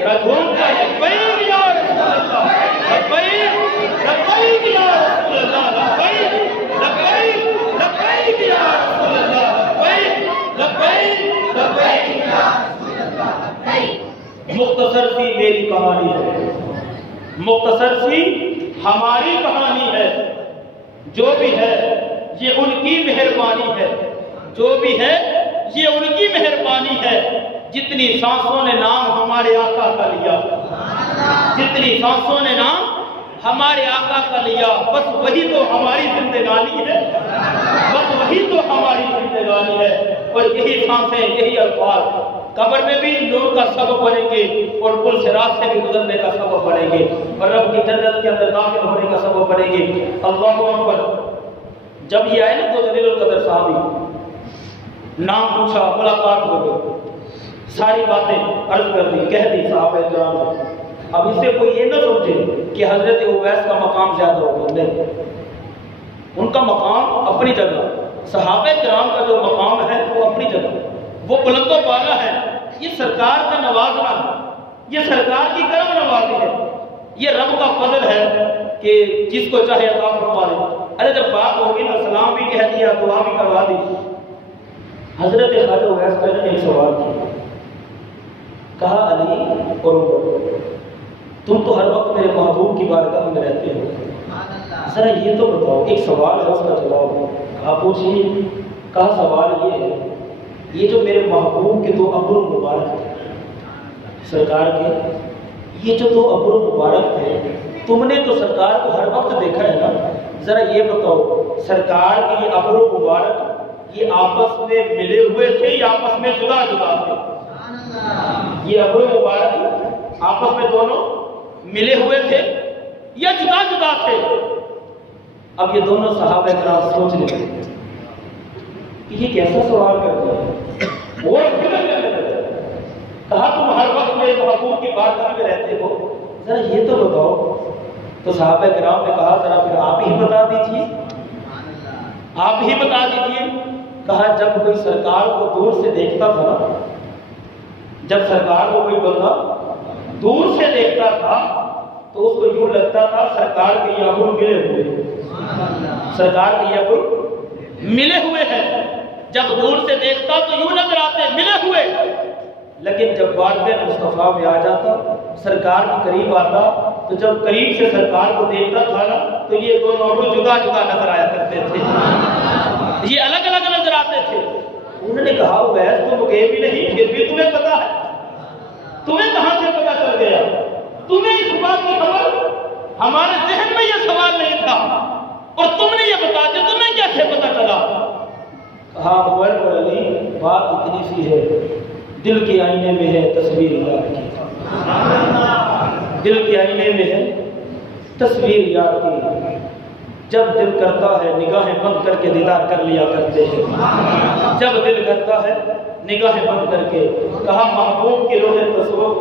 رسول کا لبیک یا رسول اللہ، لبیک لبیک یا رسول اللہ، لبیک لبیک لبیک یا رسول اللہ، لبیک لبیک لبیک یا رسول اللہ۔ مختصر سی میری کہانی ہے، مختصر سی ہماری کہانی ہے، جو بھی ہے یہ ان کی مہربانی ہے، جو بھی ہے یہ ان کی مہربانی ہے۔ جتنی سانسوں نے نام ہمارے آقا کا لیا، جتنی سانسوں نے نام ہمارے آقا کا لیا، بس وہی تو ہماری زندگانی ہے، بس وہی تو ہماری زندگانی ہے۔ اور یہی سانسیں، یہی الفاظ قبر میں بھی نور کا سبب بنیں گے، اور پل صراط سے بھی گزرنے کا سبب بنیں گے، اور رب کی جنت کے اندر داخل ہونے کا سبب بنیں گے۔ اللہ اکبر۔ جب یہ آئے نا تو جلیل القدر صحابی، نام پوچھا، ملاقات ہو گئی، ساری باتیں عرض کر دی، کہہ دی صحابہ کرام نے۔ اب اس سے کوئی یہ نہ سمجھے کہ حضرت اویس کا مقام زیادہ ہوگا، نہیں، ان کا مقام اپنی جگہ، صحابہ کرام کا جو مقام ہے وہ اپنی جگہ، وہ بلند و بالا ہے۔ یہ سرکار کا نوازنا ہے، یہ سرکار کی کرم نوازی ہے، یہ رب کا فضل ہے کہ جس کو چاہے عطا فرما دے۔ ارے جب بات ہوگی نا، سلام بھی کہہ دیا، دعا بھی کروا دی۔ حضرت خواجہ اویس نے ایک سوال کیا، کہا علی اور عمر، تم تو ہر وقت میرے محبوب کی بارگاہ میں رہتے ہو، ذرا یہ تو بتاؤ، ایک سوال ہے اس کا جواب کہا پوچھیے۔ کہا سوال یہ ہے، یہ جو میرے محبوب کے دو ابرو مبارک تھے سرکار کے، یہ جو دو ابرو مبارک تھے، تم نے تو سرکار کو ہر وقت دیکھا ہے نا، ذرا یہ بتاؤ سرکار کے یہ ابرو مبارک یہ آپس میں ملے ہوئے تھے یا آپس میں جدا جدا تھے؟ یہ ابرو مبارک آپس میں دونوں ملے ہوئے تھے یا جدا جدا تھے؟ اب یہ دونوں صحابہ کرام سوچ لیں کہ یہ کیسا سوال کرتے ہیں، اور فکر کرنے لگے۔ کہا تم ہر وقت میرے محبوب کی بارگاہ میں رہتے ہو، ذرا یہ تو بتاؤ۔ تو صحابہ کرام نے کہا ذرا پھر آپ ہی بتا دیجیے، آپ ہی بتا دیجیے۔ کہا جب کوئی سرکار کو دور سے دیکھتا تھا نا، جب سرکار کو کوئی بندہ دور سے دیکھتا تھا تو اس کو یوں لگتا تھا سرکار کے یہ ابرو ملے ہوئے، سرکار کے یہ ابرو ملے ہوئے ہیں۔ جب دور سے دیکھتا تو یوں نظر آتے ملے ہوئے، لیکن جب بارگاہ مصطفیٰ میں آ جاتا، سرکار کے قریب آتا، تو جب قریب سے سرکار کو دیکھتا تھا نا تو یہ دونوں ابرو جدا جدا نظر آیا کرتے تھے، یہ الگ الگ نظر آتے تھے۔ انہوں نے کہا اویس تم گئے بھی نہیں پھر بھی تمہیں پتا ہے، تمہیں کہاں سے پتا چل گیا؟ تمہیں اس بات کی خبر، ہمارے ذہن میں یہ سوال نہیں تھا، اور تم نے یہ بتا دیا، تمہیں کیسے پتا چلا؟ کہا عمر اور علی بات اتنی سی ہے، دل کے آئینے میں ہے تصویر یار کی، دل کے آئینے میں ہے تصویر یار کی، جب دل کرتا ہے نگاہیں بند کر کے دیدار کر لیا کرتے ہیں، جب دل کرتا ہے نگاہیں بند کر کے۔ کہا محبوب کی روح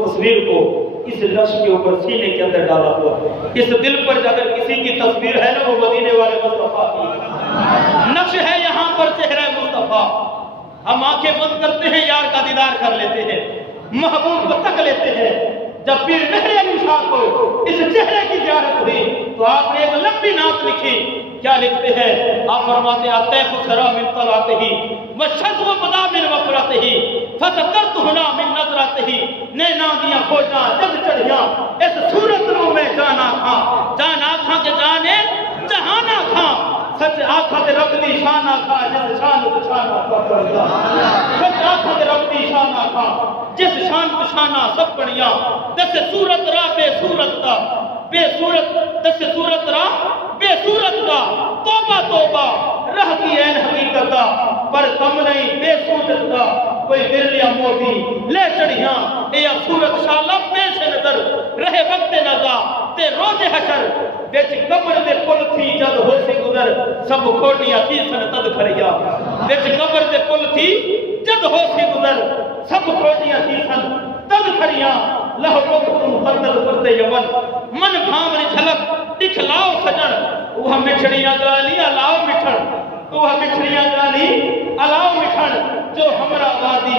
تصویر کو اس لفظ کے اوپر سینے کے اندر ڈالا ہوا، اس دل پر اگر کسی کی تصویر ہے نا وہ مدینے والے مصطفیٰ کی نقش ہے، یہاں پر چہرہ مصطفیٰ۔ ہم آنکھیں بند کرتے ہیں، یار کا دیدار کر لیتے ہیں، محبوب کو تک لیتے ہیں۔ جب پیر مہر علی شاہ کو اس چہرے کی زیارت ہوئی تو آپ نے ایک لمبی نعت لکھی۔ کیا لکھتے ہیں آپ؟ فرماتے ہیں طیف سرا من طلعتہ والشذو بدا من وفرتہ فسکرت ہنا من نظرتہ، نینا دیاں کھوجاں جب چڑھیاں اس صورت رو میں جانا کھاں، جانا کھاں کے جانے جہانا کھاں، سچ آنکھا تے رب دی شان آکھا جس شان پچھانا پڑھیا، سچ آنکھا تے رب دی شان آکھا جس شان پچھانا سب پڑھیا، دس صورت را بے صورت کا، بے صورت دس صورت را بے صورت کا، توبہ توبہ رہ کی این حقیقت کا، پر کم نہیں بے صورت کا، کوئی گر لیا موتی لے چڑھیاں، اے صورت شالا پیش نظر رہے وقت نظر تے روز حشر، بیچ قبر دے پل تھی جد ہو سے گزر سب کھوڑیاں تھی سن تد کھڑیا، بیچ قبر دے پل تھی جد ہو سے گزر سب کھوڑیاں تھی سن تد کھڑیاں، لہو تم بدل کرتے یمن من بھامری جھلک دکھلاؤ سجن، وہ مٹھڑیاں گالی الاؤ مٹھڑ، وہ مٹھڑیاں گالی الاؤ مٹھڑ، جو ہمرا وادی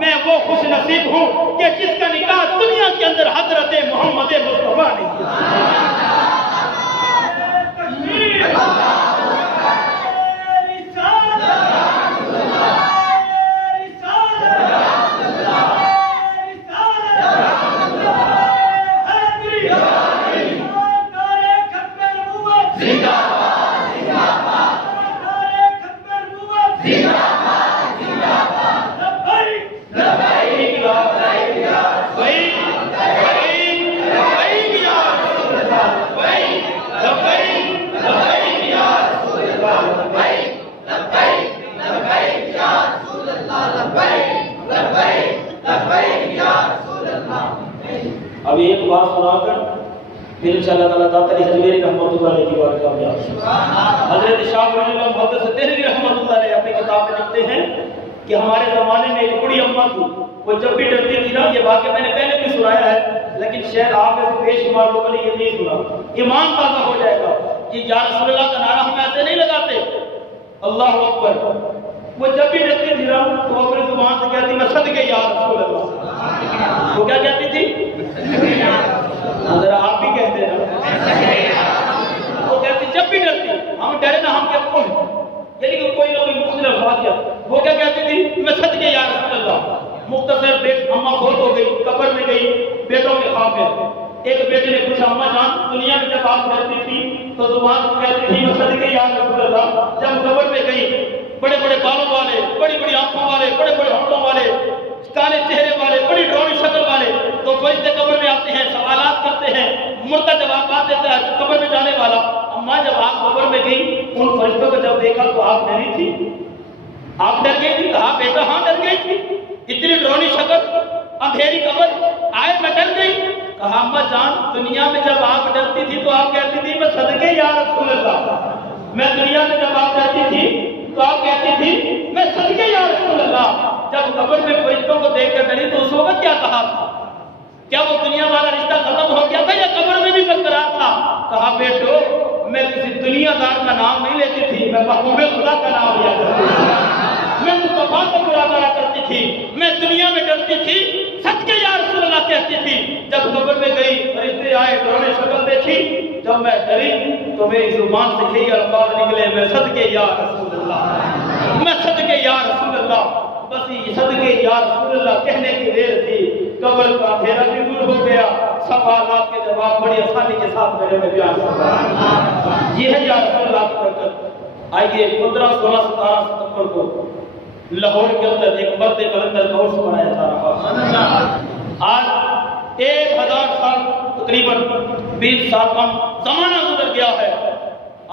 میں وہ خوش نصیب ہوں کہ جس کا نکاح دنیا کے اندر حضرت محمد مصطفیٰ نے کیا۔ اب ایک بات سنا کر پھر انشاءاللہ تعالیٰ داتا علی حجویری رحمۃ اللہ علیہ کی بات کامیاب۔ حضرت شاہ ولی اللہ محدث دہلوی رحمۃ اللہ علیہ اپنی کتاب میں لکھتے ہیں کہ ہمارے زمانے میں ایک بڑی اماں تھی، وہ جب بھی ڈرتی تھی نا، یہ واقعہ میں نے پہلے بھی سنایا ہے لیکن شاید آپ میں سے بے شمار لوگوں نے یہ نہیں سنا، ایمان تازہ ہو جائے گا کہ یا رسول اللہ کا نعرہ ہم ایسے نہیں لگاتے، اللہ اکبر۔ وہ جب بھی ڈرتی تھی نا تو وہ اپنی زبان سے کہتی میں صدقے یا رسول اللہ۔ وہ کیا کہتی تھی؟ ذرا آپ بھی کہتے ہیں نا، وہ کہتی جب بھی ڈرتی، ہم ڈرے نا ہم کیا کون، یعنی کہ کوئی نہ کوئی مختلف بات کیا، وہ کیا کہتی تھی؟ میں صدقے یا رسول اللہ۔ مختصر بیٹ اماں فوت ہو گئی، قبر میں گئی، بیٹوں کے خواب میں ایک بیٹے نے پوچھا اماں جان دنیا میں جب آپ ڈرتی تھی تو زبان سے کہتی تھی میں صدقے یا رسول اللہ، جب قبر میں گئی بڑے بڑے بالوں والے، بڑی بڑی آنکھوں والے، بڑے بڑے ہونٹوں والے، کالے چہرے والے، بڑی ڈرونی شکل والے، تو فرشتے قبر میں آتے ہیں، سوالات کرتے ہیں، مردہ جوابات دیتا ہے قبر میں جانے والا۔ اماں جب آپ قبر میں گئی ان فرشتوں کو جب دیکھا تو آپ ڈری تھی، آپ ڈر گئی تھی؟ کہا بیٹا ہاں ڈر گئی تھی، اتنی ڈرونی شکل، اندھیری قبر، آئے میں ڈر گئی۔ کہا اماں جان دنیا میں جب آپ ڈرتی تھی تو آپ کہتی تھی میں صدقے یا رسول اللہ، میں دنیا میں جب آپ ڈرتی تھی تو آپ کہتی تھی میں صدقے یا رسول اللہ، جب قبر میں فرشتوں کو دیکھ کر ڈری تو اس وقت کیا کہا تھا؟ کیا وہ دنیا والا رشتہ ختم ہو گیا تھا یا قبر میں بھی برقرار تھا؟ کہا بیٹو میں کسی دنیا دار کا نام نہیں لیتی تھی، میں محبوب خدا کا نام لیا کرتی تھی، میں مصطفیٰ کا برا کرا کرتی تھی، میں دنیا میں ڈرتی تھی صدقے یا رسول اللہ کہتی تھی، جب قبر میں گئی فرشتے آئے ڈرونے شکل دیکھی، جب میں ڈری تو میری زبان سے یہی الفاظ نکلے میں صدقے یا رسول اللہ، میں صدقے یا رسول اللہ۔ بس یہ صدقے یا رسول اللہ کہنے کی دیر تھی، قبر کا اندھیرا بھی دور ہو گیا، سوالات کے جواب بڑی آسانی کے ساتھ میرے میں بیان کرتا۔ یہ ہے یا رسول اللہ کی برکت۔ آئیے 15 16 17 ستمبر کو لاہور کے اندر ایک مرد کلندر کا عرس منایا جا رہا ہے۔ آج 1000 سال تقریباً 20 سال کم زمانہ گزر گیا ہے،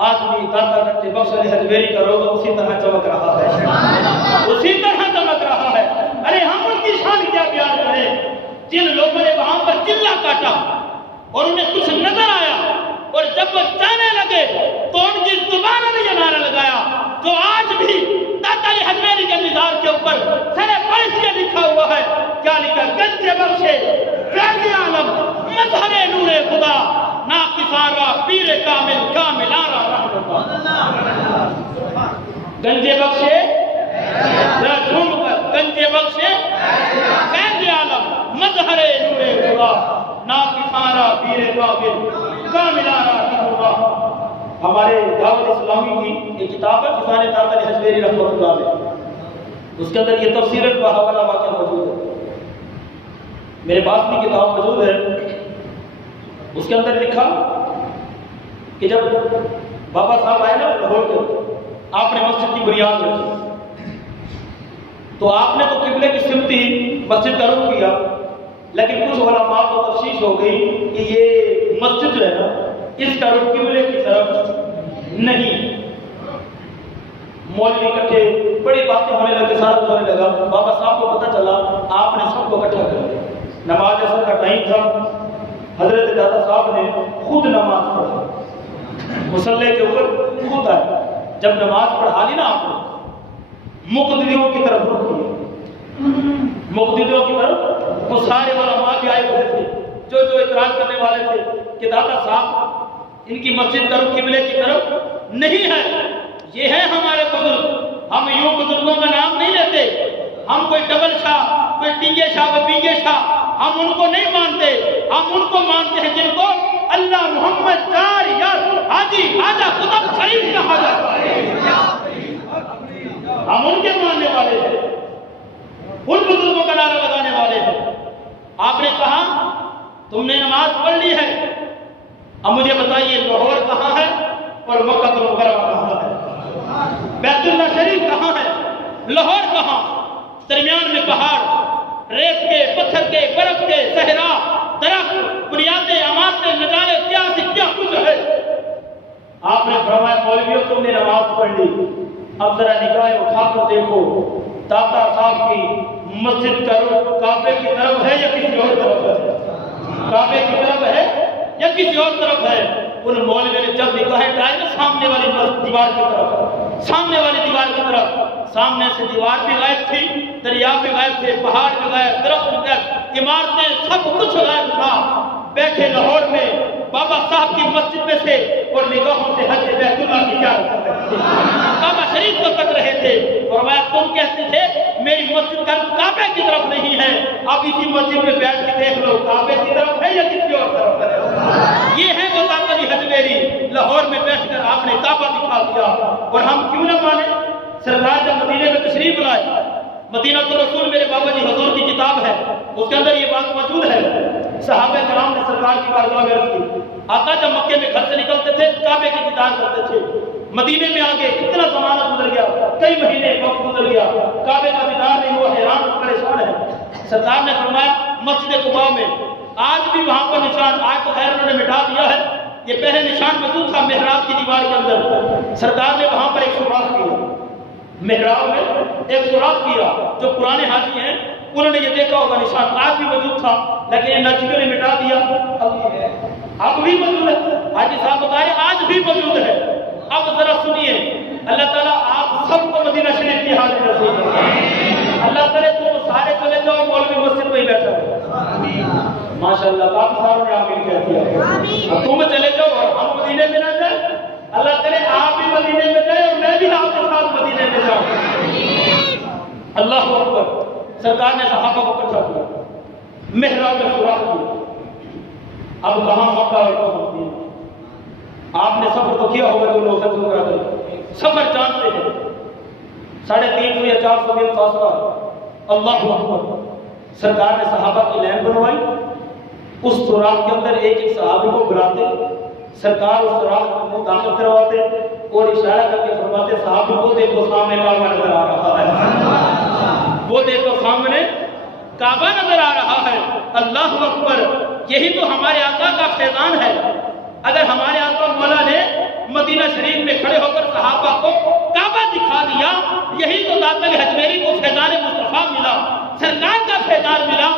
آج بھی داتا گنج بخش علی حجویری کا روزہ اسی طرح چمک رہا ہے، اسی طرح چمک رہا ہے۔ ارے ہم ان کی شان کیا بیان کریں جن لوگوں نے وہاں پر چلا کاٹا اور انہیں کچھ نظر آیا اور جب وہ جانے لگے تو ان کی زبان نے یہ نعرہ لگایا جو آج بھی داتا علی حجویری کے مزار کے اوپر سر فرش کے لکھا ہوا ہے۔ کیا لکھا؟ گنج بخشے فیض عالم مظہر نور خدا ناقصارا پیر کامل کاملارا رحمت اللہ۔ گنج بخشے ذرا جھوم کر گنج بخشے فیض عالم مظہر نور خدا ناقصارا پیر کامل کاملارا رحمت اللہ۔ ہمارے دعوت اسلامی کی ایک کتاب ہے فضائل داتا علی حجویری رحمۃ اللہ علیہ، اس کے اندر یہ تفسیر البہاولا واقعہ موجود ہے، میرے پاس بھی کتاب موجود ہے۔ اس کے اندر لکھا کہ جب بابا صاحب آئے نا لاہور کے، آپ نے مسجد کی بنیاد رکھی تو آپ نے تو قبلے کی سمت ہی مسجد کا رخ کیا، لیکن کچھ علماء کو تفشیش ہو گئی کہ یہ مسجد جو ہے نا اس کا رخ قبلے کی طرف نہیں۔ مولوی اکٹھے بڑی باتیں ہونے لگے، سارا کچھ ہونے لگا، بابا صاحب کو پتہ چلا، آپ نے سب کو اکٹھا کر دیا۔ نماز اثر کا ٹائم تھا، حضرت داتا صاحب نے خود نماز پڑھا، مصلی کے اوپر خود آئے، جب نماز پڑھا لی نا آپ نے مقتدیوں کی طرف رخ کیا، مقتدیوں کی طرف وہ سارے علماء بھی آئے ہوئے تھے جو اعتراض کرنے والے تھے کہ داتا صاحب ان کی مسجد کا رخ قبلے کی طرف نہیں ہے، یہ ہے ہمارے بزرگ، ہم یوں بزرگوں کا نام نہیں لیتے، ہم کوئی ڈبل شاہ، کوئی ٹنگے شاہ، کوئی پینگے شاہ، ہم ان کو نہیں مانتے، ہم ان کو مانتے ہیں جن کو اللہ محمد چار یا حاجی خواجہ قطب شریف کہا جاتا ہے، ہم ان کے ماننے والے ہیں، ان بزرگوں کا نعرہ لگانے والے ہیں۔ آپ نے کہا تم نے نماز پڑھ لی ہے، اب مجھے بتائیے لاہور کہاں ہے اور مکہ المکرمہ کہاں ہے؟ بیت اللہ شریف کہاں ہے؟ لاہور کہاں؟ درمیان میں پہاڑ، ریت کے، پتھر کے، برف کے، صحرا، درخت، بنیادیں، عمارتیں، نظارے، کیا سے کیا کچھ ہے۔ آپ نے فرمایا مولویوں تم نے نماز پڑھ لی، اب ذرا نگاہیں اٹھا کر دیکھو داتا صاحب کی مسجد کا رخ کعبے کی طرف ہے یا کسی اور طرف ہے؟ کعبے کی طرف ہے یا کسی اور طرف ہے؟ ان مولویوں نے جب نگاہیں ڈالی نا سامنے والی دیوار کی طرف، سامنے والی دیوار کی طرف، سامنے سے دیوار بھی غائب تھی، دریا بھی غائب تھے، پہاڑ بھی غائب، درخت بھی غائب، عمارتیں سب کچھ غائب تھا۔ بیٹھے لاہور میں بابا صاحب کی مسجد میں سے اور نگاہوں سے حج بیت اللہ کی زیارت کر رہے تھے، کعبہ شریف کو تک رہے تھے۔ فرمایا تم کہتے تھے میری مسجد کا کعبے کی طرف نہیں ہے، اب اسی مسجد میں بیٹھ کے دیکھ لو کعبے کی طرف ہے یا کسی اور طرف ہے۔ یہ ہے وہ طاقت حجویری، لاہور میں بیٹھ کر آپ نے کعبہ دکھا دیا۔ اور ہم کیوں نہ مانیں؟ سرکار جب مدینے میں تشریف لائے، مدینہ الرسول میرے بابا جی حضور کی کتاب ہے، اس کے اندر یہ بات موجود ہے، صحابہ کرام نے سرکار کی بارگاہ میں عرض کی، آقا جب مکے میں گھر سے نکلتے تھے کعبے کی دیدار کرتے تھے، مدینے میں آگے اتنا زمانہ گزر گیا، کئی مہینے وقت گزر گیا، کعبے کا دیدار نہیں ہوا، حیران اور پریشان ہے۔ سرکار نے فرمایا مسجد قباء میں آج بھی وہاں پر نشان، آج تو خیر انہوں نے مٹا دیا ہے، یہ پہلے نشان موجود تھا محراب کی دیوار کے اندر۔ سرکار نے وہاں پر ایک سوراخ کیا، محراب میں ایک سوراخ کیا، جو پرانے حاجی ہیں انہوں نے یہ دیکھا ہوگا نشان آج بھی موجود تھا، لیکن ان نجیبوں نے مٹا دیا، اب بھی موجود ہے۔ حاجی صاحب بتا رہے آج بھی موجود ہے۔ اب ذرا سنیے، اللہ تعالیٰ آپ سب کو مدینہ شریف کی حاضری نصیب کرے۔ اللہ کرے تم سارے چلے جاؤ مولوی مسجد میں ہی بیٹھا ہو، ماشاءاللہ کافی ساروں نے آمین کہہ دیا۔ تم چلے جاؤ اور ہم مدینے میں نہ جائیں، اللہ کرے آپ بھی مدینے میں جائیں اور میں بھی آپ کے ساتھ مدینے میں جاؤں۔ اللہ اکبر۔ سرکار نے صحابہ کو اکٹھا کیا، محراب میں سوراخ کیا، اب کہاں مکہ اور کہاں مدینہ؟ آپ نے سفر تو کیا ہوگا، جو لوگ سفر جانتے ہیں، 350 یا 400 میل فاصلہ۔ اللہ اکبر۔ سرکار نے صحابہ کی لائن بنوائی، اس سوراخ کے اندر ایک ایک صحابی کو بلاتے، سرکار اس سوراخ کو داخل کرواتے اور اشارہ کر کے فرماتے صحابی کو دیکھو سامنے کعبہ نظر آ رہا ہے، وہ دیکھو سامنے کعبہ نظر آ رہا ہے۔ اللہ اکبر۔ یہی تو ہمارے آقا کا فیضان ہے۔ اگر ہمارے آقا مولا نے مدینہ شریف میں کھڑے ہو کر صحابہ کو کعبہ دکھا دیا، یہی تو داتا حجویری کو فیضان مصطفیٰ ملا، سرکار کا فیضان ملا۔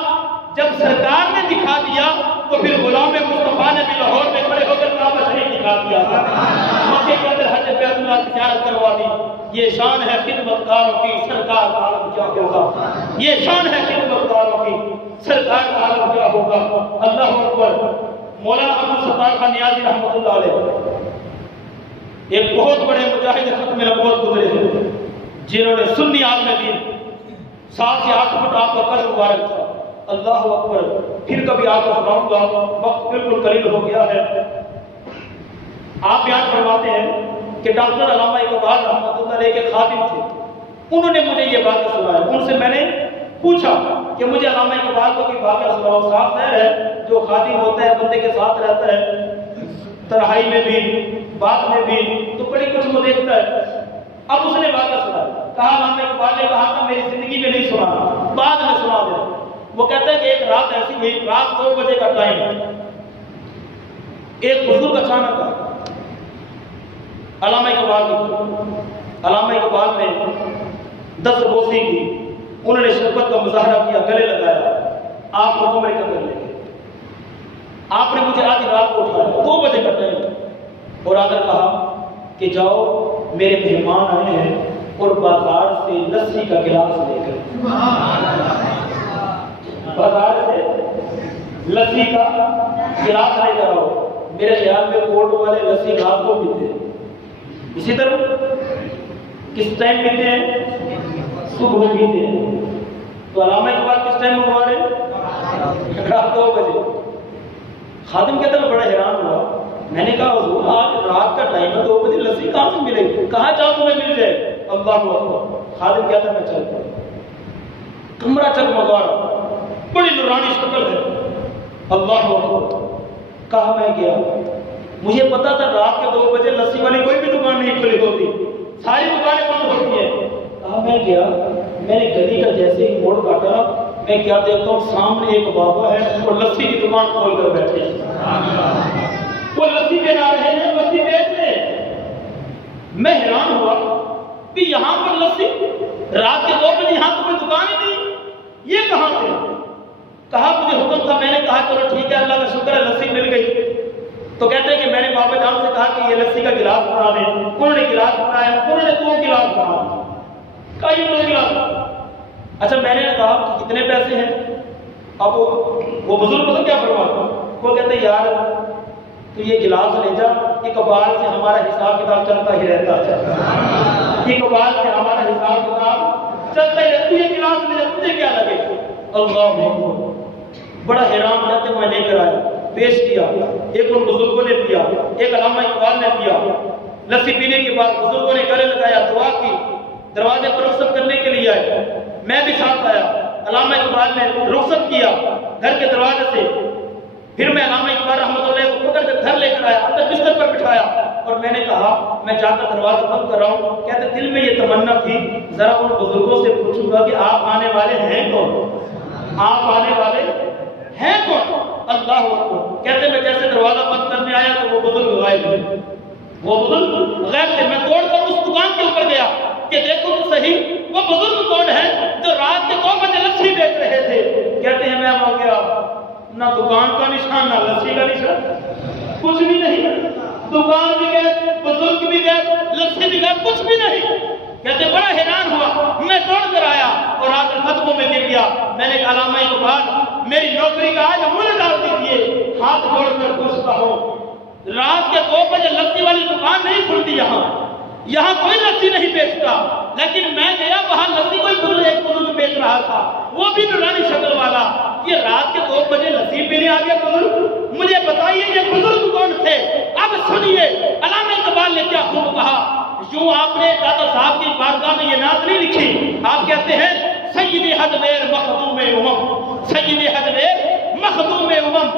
جب سرکار نے دکھا دیا تو پھر غلام مصطفیٰ نے بھی لاہور میں کھڑے ہو کر کعبہ شریف دکھا دیا، مکے کے اندر حج بیت اللہ کی زیارت کروا دی۔ یہ شان ہے خدمتگاروں کی، سرکار کا عالم کیا ہوگا؟ یہ شان ہے خدمتگاروں کی، سرکار کا عالم کیا ہوگا؟ اللہ اکبر۔ مولانا عبدالستار خان نیازی رحمۃ اللہ علیہ ایک بہت بڑے مجاہد ختم نبوت گزرے ہیں، جنہوں نے سنی عالم دین 7 سے 8 فٹ آپ کا قد مبارک تھا۔ اللہ اکبر۔ پھر کبھی آپ کو سناؤں گا، وقت بالکل قلیل ہو گیا ہے۔ آپ بیان فرماتے ہیں کہ ڈاکٹر علامہ اقبال رحمۃ اللہ علیہ کے خادم تھے، انہوں نے مجھے یہ بات سنایا۔ ان سے میں نے پوچھا کہ مجھے علامہ اقبال کو کوئی واقعہ سناؤ۔ صاف ظاہر ہے جو خادم ہوتا ہے بندے کے ساتھ رہتا ہے، تنہائی میں بھی بات میں بھی، تو بڑی کچھ کو دیکھتا ہے۔ اب اس نے واقعہ سنا، کہا علامہ اقبال نے کہا تھا میری زندگی میں نہیں سنا، بعد میں سنا دے۔ وہ کہتا ہے کہ ایک رات ایسی ہوئی، رات 2 بجے کا ٹائم ہے، ایک بزرگ اچانک آیا علامہ اقبال کی، علامہ اقبال نے دست بوسی کی، انہوں نے شربت کا مظاہرہ کیا، گلے لگایا، آپ کو کمرے کا کر لیں گے۔ آپ نے مجھے آدھی رات کو اٹھایا، 2 بجے کا ٹائم، اور آ کر کہا کہ جاؤ میرے مہمان آئے ہیں اور بازار سے لسی کا گلاس لے کر، بازار سے لسی کا گلاس لے کر آؤ۔ میرے خیال میں کوٹ والے لسی رات کو پیتے ہیں، اسی طرح کس ٹائم پیتے ہیں؟ صبح پیتے ہیں۔ تو علامہ اقبال کس ٹائم منگوا رہے ہیں؟ رات 2 بجے۔ خادم کہتا میں بڑا حیران ہوا، میں نے کہا حضور آج رات کا ٹائم ہے، 2 بجے لسی کہاں سے ملے گی؟ کہاں جاؤ تمہیں مل جائے؟ اللہ اکبر۔ خادم کہتا میں چلتا ہوں، کمرہ چکمگا رہا، بڑی نورانی شکل ہے، اللہ اکبر۔ کہا میں گیا، مجھے پتا تھا رات کے 2 بجے لسی والی کوئی بھی دکان نہیں کھلی ہوتی، ساری دکانیں بند ہوتی ہیں۔ کہا میں گیا، میں نے گلی کا جیسے ہی موڑ کاٹا، میں کیا دیکھتا ہوں سامنے ایک بابا ہے اور لسی کی دکان کھول کر بیٹھے ہیں، وہ لسی بنا رہے ہیں، لسی بیچ رہے ہیں۔ میں حیران ہوا کہ یہاں پر لسی رات کے 2 بجے یہاں تو کوئی دکان ہی نہیں، یہ کہاں سے؟ کہا مجھے حکم تھا، میں نے کہا چلو ٹھیک ہے اللہ کا شکر ہے لسی مل گئی۔ تو کہتے ہیں کہ میں نے بابا جان سے کہا کہ یہ لسی کا گلاس بنا دیں، انہوں نے گلاس بنایا، انہوں نے 2 گلاس بنا کہا یہ 2 گلاس۔ اچھا میں نے کہا کہ کتنے پیسے ہیں؟ اب وہ بزرگ پتہ کیا فرماتا، وہ کہتے ہیں یار تو یہ گلاس لے جا، اقبال سے ہمارا حساب کتاب چلتا ہی رہتا ہے، اقبال سے ہمارا حساب کتاب چلتا ہی رہتا، یہ گلاس لے جا، تجھے کیا لگے؟ اللہ اکبر۔ بڑا حیران کہتے میں لے کر آیا، پیش کیا، ایک ان بزرگوں نے پیا، ایک علامہ اقبال نے پیا۔ لسی پینے کے بعد بزرگوں نے گلے لگایا، دعا کی، دروازے پر رخصت کرنے کے لیے آئے، میں بھی ساتھ آیا۔ علامہ اقبال نے رخصت کیا گھر کے دروازے سے، پھر میں علامہ اقبال رحمۃ اللہ کو پکڑ کر گھر لے کر آیا، اندر بستر پر بٹھایا اور میں نے کہا میں جا کر دروازہ بند کر رہا ہوں۔ کہتے دل میں یہ تمنا تھی ذرا ان بزرگوں سے پوچھوں گا کہ آپ آنے والے ہیں کون، آپ آنے والے ہیں کون؟ اللہ اکبر۔ کہتے میں جیسے دروازہ بند کرنے آیا تو وہ بزرگ غائب تھے، وہ بزرگ غائب تھے۔ میں دوڑ کر اس دکان کے اوپر گیا کہ دیکھو تو صحیح وہ بزرگ کون ہے جو رات کے 2 بجے لسی بیچ رہے تھے۔ کہتے ہیں میں وہاں گیا، نہ دکان کا نشان نہ لسی کا نشان، کچھ بھی نہیں، دکان بھی گئے، بزرگ بھی گئے، لسی بھی گئے، کچھ بھی نہیں۔ کہتے بڑا حیران ہوا، میں دوڑ کر آیا اور آ کر قدموں میں گر گیا۔ میں نے کہا علامہ اقبال میری نوکری کا آج مول ڈال دیجیے، ہاتھ جوڑ کر پوچھتا ہوں رات کے 2 بجے لسی والی دکان نہیں کھلتی، یہاں کوئی لسی نہیں بیچتا، لیکن میں گیا وہاں لسی کوئی بزرگ بیچ رہا تھا، وہ بھی نورانی شکل والا۔ یہ رات کے 2 بجے لسی پینے آ گیا بزرگ، مجھے بتائیے یہ بزرگ کون تھے؟ اب سنیے علامہ اقبال نے کیا خوب کہا۔ یوں آپ نے دادا صاحب کی بارگاہ میں یہ نعت نہیں لکھی، آپ کہتے ہیں سید حضریر مخدوم امم، سید حضریر مخدوم امم،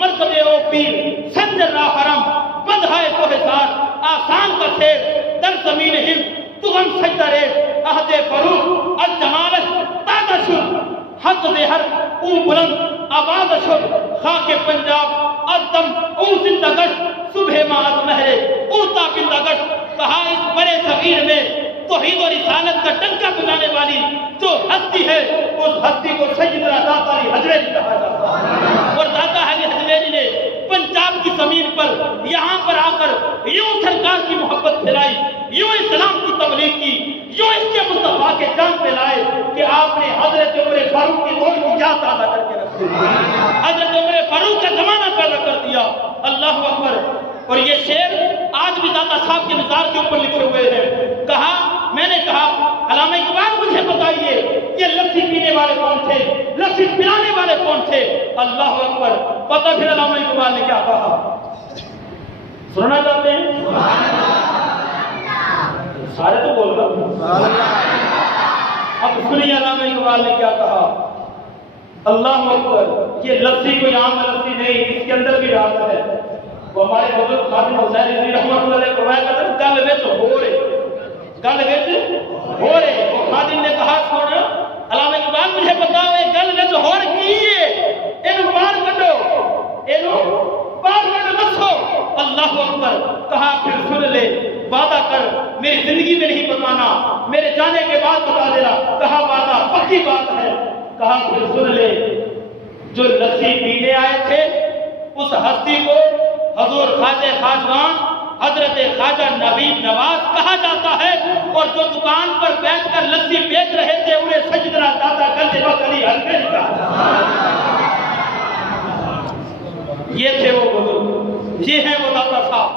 مرکز او پیر سنجر راہ حرم، بندھائے کوہ سار آسان کا سیر در زمین ہند تو غم سجدہ ریز عہد فروغ الجمالش تازہ شد حق زہر او بلند آواز شد خاک پنجاب ازدم او زندہ گشت صبح ماز مہرے او تابندہ گشت۔ کہا اس بڑے صغیر میں توحید و رسالت کا ڈنکا بجانے والی جو ہستی ہے اس ہستی کو سیدنا داتا علی حجویری کہا جاتا ہے، اور داتا علی حجویری نے پنجاب کی زمین پر یہاں پر آ کر یوں سرکار کی محبت پھیلائی، یوں اسلام کی تبلیغ کی، یوں اس کے مصطفیٰ کے جان پہ لائے کہ آپ نے حضرت عمر فاروق کی دور کی یاد تازہ کر کے رکھ دی، حضرت عمر فاروق کا زمانہ پیدا کر دیا۔ اللہ اکبر۔ اور یہ شعر آج بھی داتا صاحب کے مزار کے اوپر لکھے ہوئے ہیں۔ کہا میں نے کہا علامہ اقبال مجھے بتائیے یہ لسی پینے والے کون تھے، لسی پلانے والے کون تھے؟ اللہ اکبر۔ پتہ پھر علامہ اقبال نے کیا کہا، سننا چاہتے ہیں؟ سارے تو بول رہا ہوں، اب سنیے علامہ اقبال نے کیا کہا۔ اللہ اکبر۔ یہ لسی کوئی عام لسی نہیں، اس کے اندر بھی راز ہے۔ وہ ہمارے بزرگ خادم حسین رضوی رحمۃ اللہ علیہ فرمایا کرتے ہیں گل وچ ہو رہے، گل وچ ہو رہے۔ وہ خادم نے کہا سن علامہ اقبال مجھے بتاؤ یہ گل وچ ہو کی ہے، اینو باہر کڈو، اینو باہر کڈو دسو۔ اللہ اکبر۔ کہا پھر سن لے، وعدہ کر میری زندگی میں نہیں بتانا، میرے جانے کے بعد بتا دینا۔ کہا وعدہ پکی بات ہے۔ کہا پھر سن لے، جو لسی پینے آئے تھے اس ہستی کو حضور خواجہ خواجگان حضرت خواجہ نوید نواز کہا جاتا ہے، اور جو دکان پر بیٹھ کر لسی بیچ رہے تھے انہیں سیدنا داتا گنج بخش علی حجویری کہا۔ یہ تھے وہ بزرگ، یہ ہیں وہ داتا صاحب۔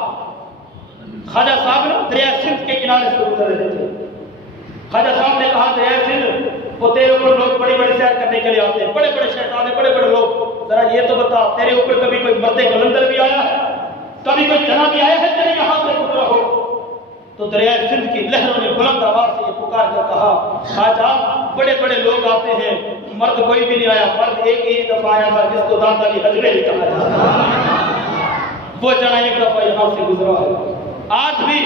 خواجہ صاحب نے دریا سندھ کے کنارے سے گزر رہے تھے۔ خواجہ صاحب نے کہا دریا سندھ وہ تیرے اوپر لوگ بڑی بڑی سیر کرنے کے لیے آتے ہیں، بڑے بڑے شہزادے، بڑے بڑے لوگ، ذرا یہ تو بتا تیرے اوپر کبھی کوئی مرد قلندر بھی آیا ہے؟ کبھی کوئی جنا بھی آیا ہے تیرے یہاں سے گزرا ہو؟ تو دریائے سندھ کی لہروں نے بلند آواز سے یہ پکار کر کہا، خواجہ بڑے بڑے لوگ آتے ہیں، مرد کوئی بھی نہیں آیا، مرد ایک ہی دفعہ آیا تھا جس کو دانت علی حجویری کہا جاتا ہے، وہ جنا ایک دفعہ یہاں سے گزرا ہے۔ آج بھی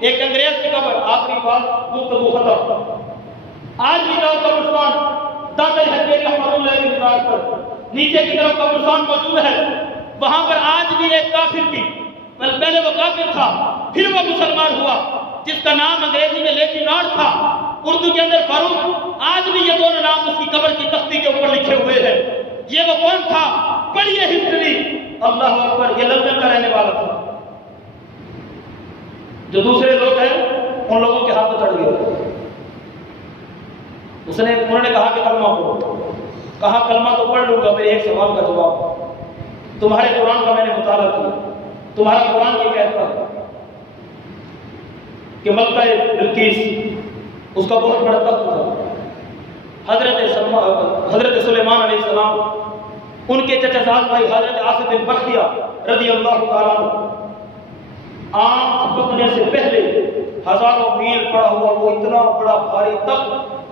ایک انگریز کی قبر، آخری بات گفتگو ختم، آج بھی جاؤ قبرستان دانت علی حجویری رحمۃ اللہ علیہ کی مزار پر نیچے کی طرف قبرستان موجود ہے، وہاں پر آج بھی ایک کافر کی، پہلے وہ کافر تھا پھر وہ مسلمان ہوا، جس کا نام انگریزی میں لیٹی ناڈ تھا، اردو کے اندر فاروق، آج بھی یہ دونوں نام اس کی قبر کی تختی کے اوپر لکھے ہوئے ہیں۔ یہ وہ کون تھا؟ پڑھیے ہسٹری، اللہ اکبر، یہ لندن کا رہنے والا تھا۔ جو دوسرے لوگ ہیں ان لوگوں کے ہاتھ چڑھ گئے، انہوں نے کہا کہ کلمہ پڑھو، کہا کلمہ تو پڑھ لوں گا، میرے ایک سوال کا جواب، تمہارے قرآن کا میں نے مطالعہ کیا، تمہارا قرآن یہ کہتا ہے کہ ملکہ بلقیس اس کا بہت بڑا تخت تھا، حضرت سلیمان علیہ السلام، ان کے چچا زاد بھائی حضرت آصف بن برخیہ رضی اللہ تعالیٰ عنہ، آنکھ جھپکنے سے پہلے ہزاروں میل پڑا ہوا وہ اتنا بڑا بھاری تخت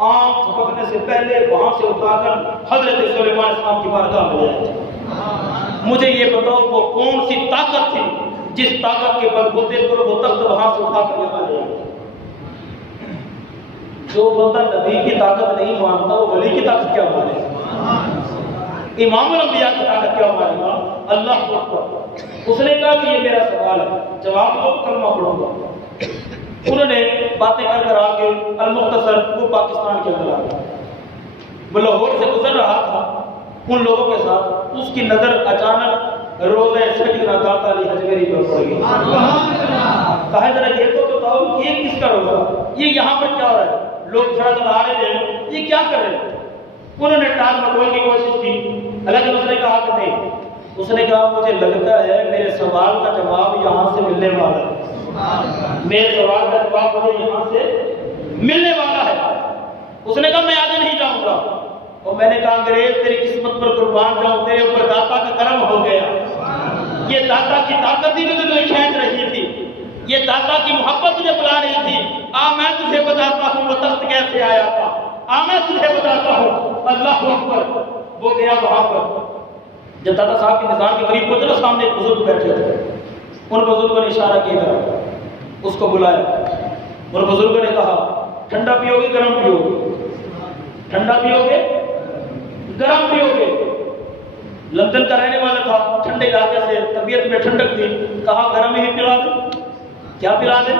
آنکھ جھپکنے سے پہلے وہاں سے اٹھا کر حضرت سلیمان علیہ السلام کی بارگاہ میں لے آئے۔ مجھے یہ بتاؤ وہ کون سی طاقت تھی جس طاقت کے بلبوتے پر وہ تخت وہاں سے اٹھا کر یہاں لے آئے؟ جو بندہ نبی کی طاقت نہیں مانتا وہ ولی کی طاقت کیا مانے گا؟ امام الانبیاء کی طاقت کیا مانے گا؟ اللہ اکبر۔ اس نے کہا کہ یہ میرا سوال ہے، جواب دو، کلمہ پڑھوں گا۔ انہوں نے باتیں کر کر آ کے المختصر وہ پاکستان کے اندر آ گئے، وہ لاہور سے گزر رہا تھا، ان لوگوں کے ساتھ اس کی نظر اچانک روزہ سیدنا دانت علی حجویری پر پڑ گئی۔ کہا ذرا یہ تو بتاؤ یہ کس کا روزہ، یہ یہاں پر کیا ہو رہا ہے؟ لوگ کھڑا کر آ رہے ہیں، یہ کیا کر رہے ہیں؟ انہوں نے ٹال مٹول کی کوشش کی، لیکن اس نے کہا کہ نہیں، اس نے کہا مجھے لگتا ہے میرے سوال کا جواب یہاں سے ملنے والا ہے، میرے سوال کا جواب مجھے یہاں سے ملنے والا ہے۔ اس نے کہا میں آگے نہیں جاؤں گا، اور میں نے کہا انگریز تیری قسمت پر قربان جاؤں، تیرے اوپر داتا کا کرم ہو گیا، یہ داتا کی طاقت ہی تجھے کھینچ رہی تھی، یہ داتا کی محبت تجھے بلا رہی تھی، میں تجھے بتاتا ہوں وہ تخت کیسے آیا تھا، میں تجھے بتاتا ہوں۔ اللہ اکبر۔ وہ گیا وہاں پر، جب داتا صاحب کے نظام کے قریب پہنچے نا، سامنے ایک بزرگ بیٹھے تھے، ان بزرگوں نے اشارہ کیا، اس کو بلایا، اور بزرگوں نے کہا ٹھنڈا پیو گے گرم پیو گے؟ ٹھنڈا پیو گے گرم پیو گے؟ لندن کا رہنے والا تھا، ٹھنڈے علاقے سے طبیعت میں ٹھنڈک تھی، کہا گرم ہی پلا دیں۔ کیا پلا دیں؟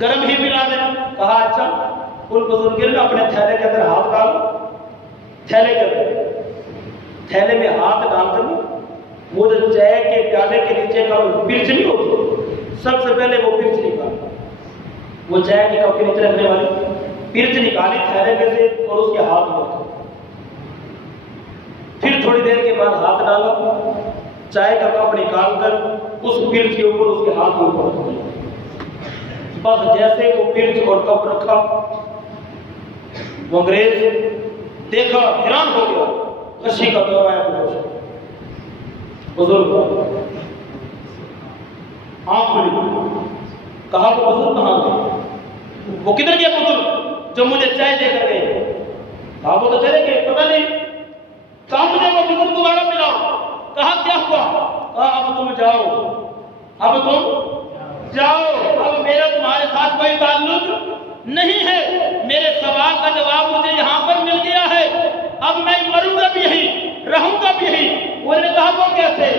گرم ہی پلا دیں۔ کہا اچھا۔ ان بزرگوں نے اپنے تھیلے کے اندر ہاتھ ڈالو، تھیلے کے اندر، تھیلے میں ہاتھ ڈال کر وہ جو چائے کے پیالے کے نیچے کا برچ نہیں ہوتی، سب سے پہلے وہ برچ نکالی، وہ چائے کے کپ کے نیچے رکھنے والی برچ نکالی تھیلے میں سے اور اس کے ہاتھ میں رکھا۔ پھر تھوڑی دیر کے بعد ہاتھ ڈالا، چائے کا کپ نکال کر اس برچ کے اوپر اس کے ہاتھ کے اوپر رکھ دیا۔ بس جیسے وہ برچ اور کپ رکھا، وہ انگریز دیکھا، حیران ہو گیا، کشی کا دور آیا بزرگ آنکھ کھلی، کہا وہ بزرگ کہاں گئے؟ وہ کدھر گیا بزرگ جو مجھے چائے دے کر گئے؟ کہا وہ تو چلے گئے، پتہ نہیں۔ کہا مجھے وہ بزرگ دوبارہ ملاؤ۔ کہا کیا ہوا؟ کہا اب تم جاؤ، اب تم جاؤ، اب میرا تمہارے ساتھ کوئی تعلق نہیں ہے، میرے سوال کا جواب مجھے یہاں پر مل گیا ہے، اب میں مروں گا بھی یہی، رہوں گا بھی یہی۔ انہوں نے کہا وہ کیسے؟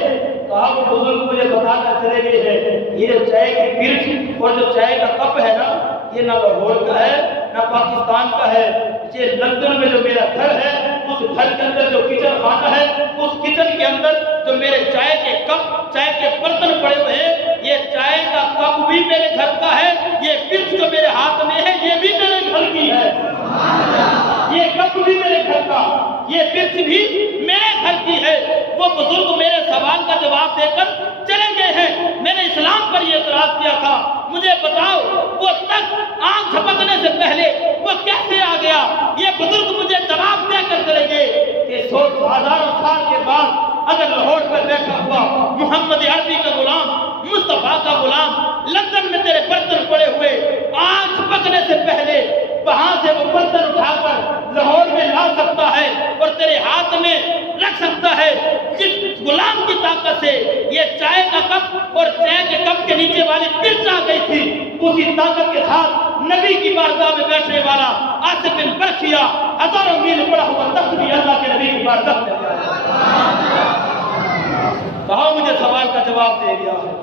کہا وہ بزرگ مجھے بتا کر چلے گئے ہیں، یہ جو چائے کی برچ اور جو چائے کا کپ ہے نا، یہ نہ لاہور کا ہے نہ پاکستان کا ہے، یہ لندن میں جو میرا گھر ہے اس گھر کے اندر جو کچن خانہ ہے، اس کچن کے اندر جو میرے چائے کے کپ، چائے کے برتن پڑے ہوئے ہیں، یہ چائے کا کپ بھی میرے گھر کا ہے، یہ برچ جو میرے ہاتھ میں ہے یہ بھی میرے گھر کی ہے، یہ کپ بھی میرے گھر کا، یہ برچ بھی میرے گھر کی ہے۔ وہ بزرگ میرے سوال کا جواب دے کر چلے گئے ہیں۔ میں نے اسلام پر یہ اعتراض کیا تھا، مجھے بتاؤ وہ تک آنکھ جھپکنے سے پہلے وہ کیسے آ گیا؟ یہ بزرگ مجھے جواب دے کر چلے گئے کہ 100,000 سال کے بعد اگر لاہور پر بیٹھا ہوا محمد عربی کا غلام، مصطفیٰ کا غلام لندن میں تیرے برتن پڑے ہوئے آنکھ پکنے سے پہلے وہاں سے وہ برتن اٹھا کر لاہور میں لا سکتا ہے اور تیرے ہاتھ میں رکھ سکتا ہے، جس غلام کی طاقت سے یہ چائے کا کپ اور چائے کے کپ کے نیچے والی مرچ آ گئی تھی، اسی طاقت کے ساتھ نبی کی بارگاہ میں بیٹھنے والا آصف بن برکھیا ہزاروں میل پڑا ہوا تخت بھی اللہ کے نبی کی بارگاہ میں کہا مجھے سوال کا جواب دے گیا ہے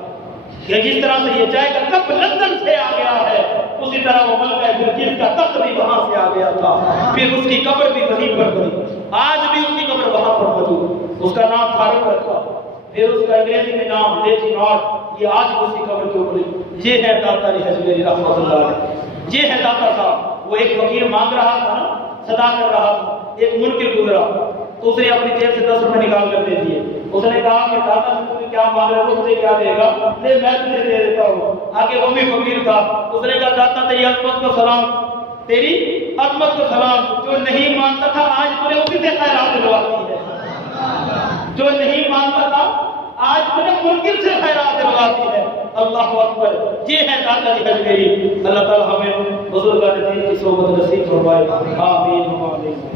کہ جس طرح سے یہ چائے کا کپ لندن سے آ گیا ہے، اسی طرح وہ ملکہ بلقیس کا تخت بھی وہاں سے آ گیا تھا، پھر اس کی قبر بھی وہیں پر بنی، آج بھی اس کی قبر وہاں پر موجود، اس کا نام فاروق رکھا، پھر اس کا انگریزی میں نام لیجی ناٹ، یہ آج بھی اس کی قبر کے اوپر۔ یہ ہے داتا علی حجویری رحمۃ اللہ علیہ، یہ ہے داتا صاحب۔ وہ ایک فقیر مانگ رہا تھا نا، صدا کر رہا تھا، ایک منکر گزرا تو اس نے اپنی جیب سے 10 روپے نکال کر دے دیے، اس نے کہا کہ داتا سے تجھے کیا مانگ رہا ہے، وہ تجھے کیا دے گا؟ لے میں تجھے دے دیتا ہوں۔ آگے وہ بھی فقیر تھا، اس نے کہا داتا تیری عظمت کو سلام، تیری عظمت کو سلام، جو نہیں مانتا تھا آج تجھے اسی سے خیرات دلواتی ہے، جو نہیں مانتا تھا آج تجھے منکر سے خیرات دلواتی ہے۔ اللہ اکبر، یہ ہے داتا علی حجویری۔ اللہ تعالی ہمیں بزرگان دین کی صحبت نصیب فرمائے، آمین آمین۔